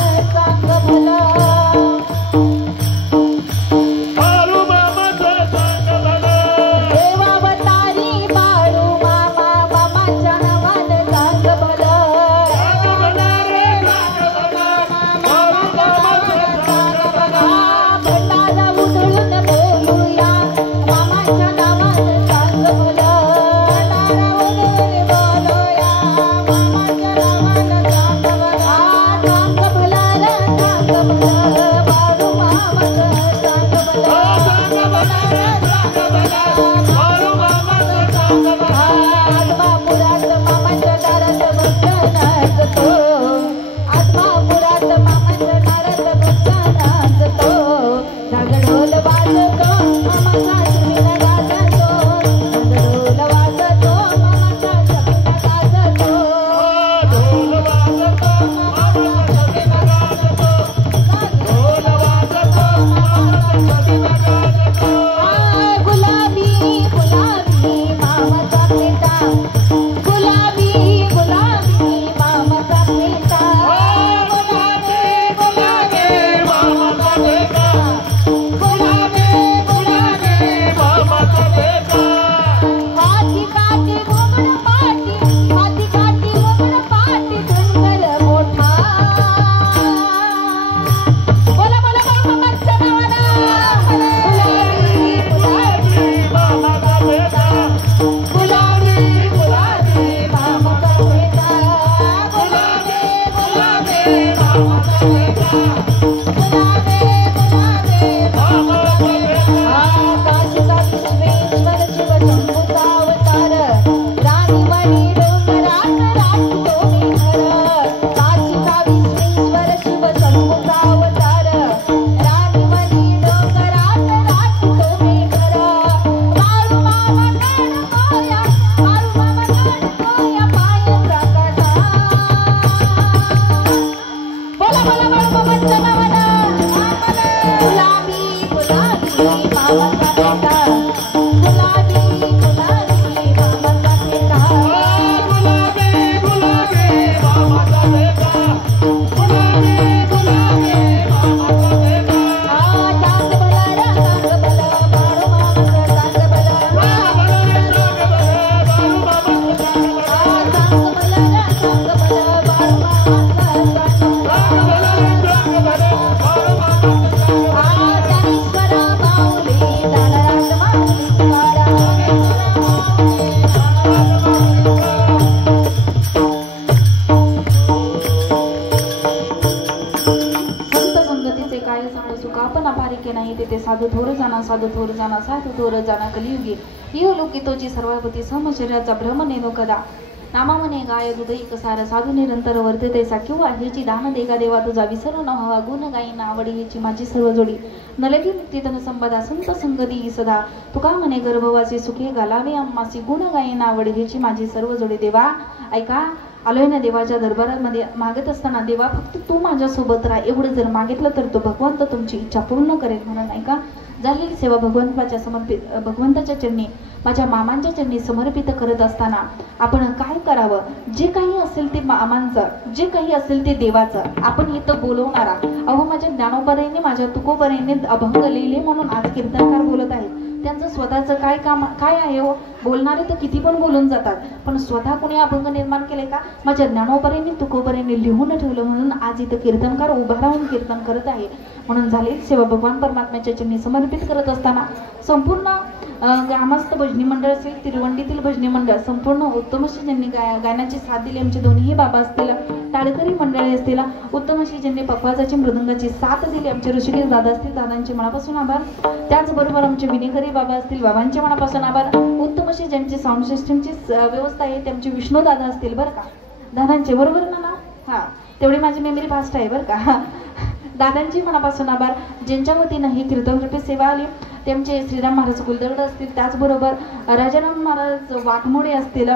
काय सांगू सुख आपण अपारिके नाही ते साधू थोर जाणा साधू थोर जाणा साधू थोर जाणा कलियुगी यो लोकितोची सर्वापती सम शरीराचा भ्रम नेनो कदा नामा म्हणे गाय हृदय सार साधू निरंतर वर्धते सा किंवा ह्याची दान देगा देवा तुझा विसरू न हवा गुण गायी ना आवडी ह्याची माझी सर्व जोडी नलगी मुक्ती तन संपदा संत संगती सदा तुका म्हणे गर्भवासी सुखे घालावे आम्हासी गुण गायी ना आवडी ह्याची माझी सर्व जोडी देवा ऐका आलोय ना देवाच्या दरबारामध्ये मागत असताना देवा फक्त तू माझ्यासोबत राहा एवढं जर मागितलं तर तो भगवंत तुमची इच्छा पूर्ण करेल म्हणून ऐका झालेली सेवा भगवंताच्या चरणी माझ्या मामांच्या चरणी समर्पित करत असताना आपण काय करावं जे काही असेल ते मामांचं जे काही असेल ते देवाचं आपण इथं बोलवणारा अहो माझ्या ज्ञानोबरेने माझ्या तुकोबरेने अभंग लिहिले म्हणून आज कीर्तनकार बोलत आहेत त्यांचं स्वतःचं काय काम काय आहे हो बोलणारे तर किती पण बोलून जातात पण स्वतः कोणी अभंग निर्माण केले का माझ्या ज्ञानोबरेने तुकोबरेने लिहून ठेवलं म्हणून आज इथं कीर्तनकार उभा राहून कीर्तन करत आहे म्हणून झाले सेवा भगवान परमात्म्याच्या चरणी समर्पित करत असताना संपूर्ण ग्रामस्थ भजनी मंडळ असेल तिरुवंडीतील भजनी मंडळ संपूर्ण उत्तम अशी ज्यांनी गायनाची साथ दिली आमचे दोन्ही बाबा असतील टाळकरी मंडळी असतील उत्तम अशी ज्यांनी पखवाजाची मृदंगाची साथ दिली आमचे ऋषिकेश दादा असतील दादांचे मनापासून आभार त्याचबरोबर आमचे विनेकरी बाबा असतील बाबांचे मनापासून आभार उत्तम अशी ज्यांची साऊंड सिस्टमची व्यवस्था आहे त्यांचे विष्णू दादा असतील बरं का दादांचे बरोबर ना हा तेवढी माझी मेमरी फास्ट आहे बरं का दादांची मनापासून आभार ज्यांच्या वतीनं ही कीर्तनरूपी सेवा आली त्यांचे श्रीराम महाराज कुलदर्ड असतील त्याचबरोबर राजाराम महाराज वाघमोडे असतील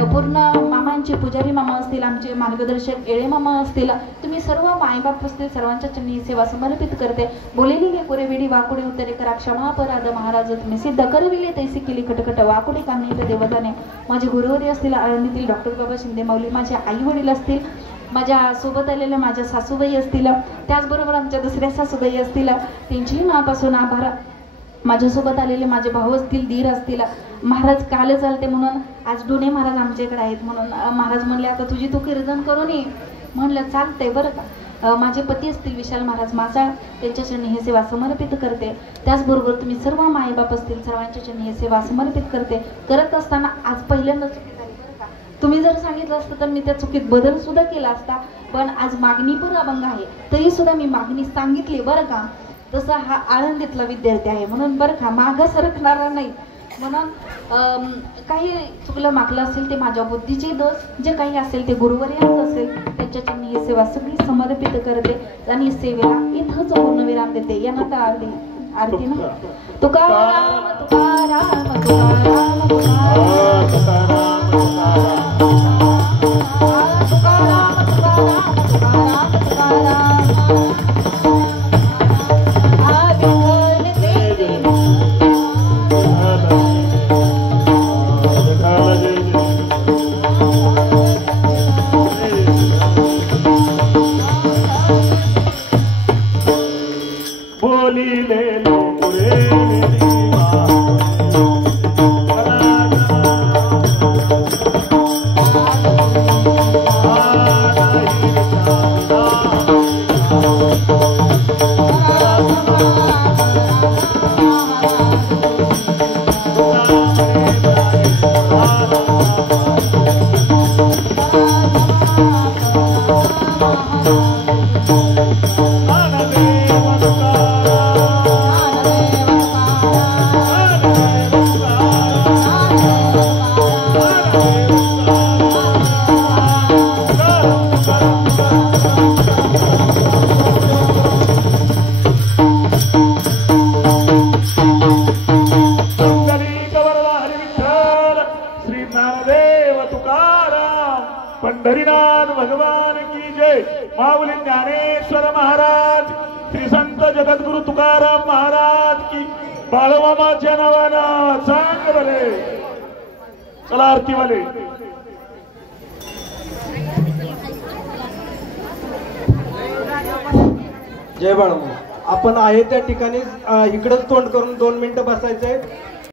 पूर्ण मामांचे पुजारी मामा असतील आमचे मार्गदर्शक येळे मामा असतील तुम्ही सर्व मायबाप असतील सर्वांच्या चरणी सेवा समर्पित करते बोलेली पुरे वेडी वाकुडे उत्तरे करा क्षमा अपराध महाराज तुम्ही सिद्ध करविले तैसी केली खटखट वाकुडे कान्हे देवताने माझे गुरुवरी असतील आळंदीतील डॉक्टर बाबा शिंदे माऊली माझे आई वडील असतील माझ्या सोबत आलेल्या माझ्या सासूबाई असतील त्याचबरोबर आमच्या दुसऱ्या सासूबाई असतील त्यांच्याही मनापासून आभार माझ्यासोबत आलेले माझे भाऊ असतील दीर असतील महाराज काल चालते म्हणून आज डोने महाराज आमच्याकडे आहेत म्हणून महाराज म्हणले आता तुझी तू कीर्तन करून ये म्हणलं चालतंय बरं का माझे पती असतील विशाल महाराज मासाळ त्यांच्या चरणी हे सेवा समर्पित करते त्याचबरोबर तुम्ही सर्व मायबाप असतील सर्वांच्या चरणी हे सेवा समर्पित करते करत असताना आज पहिल्यांदा चुकी झाली बरं का तुम्ही जर सांगितलं असतं तर मी त्या चुकीत बदल सुद्धा केला असता पण आज मागणी पण अभंग आहे तरी सुद्धा मी मागणी सांगितली बरं का तसा हा आळंदीतला विद्यार्थी आहे म्हणून बरं का मागं सरकणारा नाही म्हणून काही चुकलं मागलं असेल ते माझ्या बुद्धीचे दोष जे काही असेल ते गुरुवर्यांचं असेल त्यांच्या चरणी ही सेवा सगळी समर्पित करते आणि सेवेला इथंच पूर्ण विराम देते यानंतर आरती ना तुकाराम तुकाराम तुकाराम तुकाराम तुकाराम तुकाराम पंढरीनाथ भगवान की जय माऊली ज्ञानेश्वर महाराज श्री संत जगद्गुरु तुकाराम महाराज की बाळमामाच्या नावानं सांग बले चला आरती वाले जय बाळमामा आपण आहे त्या ठिकाणी इकडेच तोंड करून 2 मिनिटं बसायचंय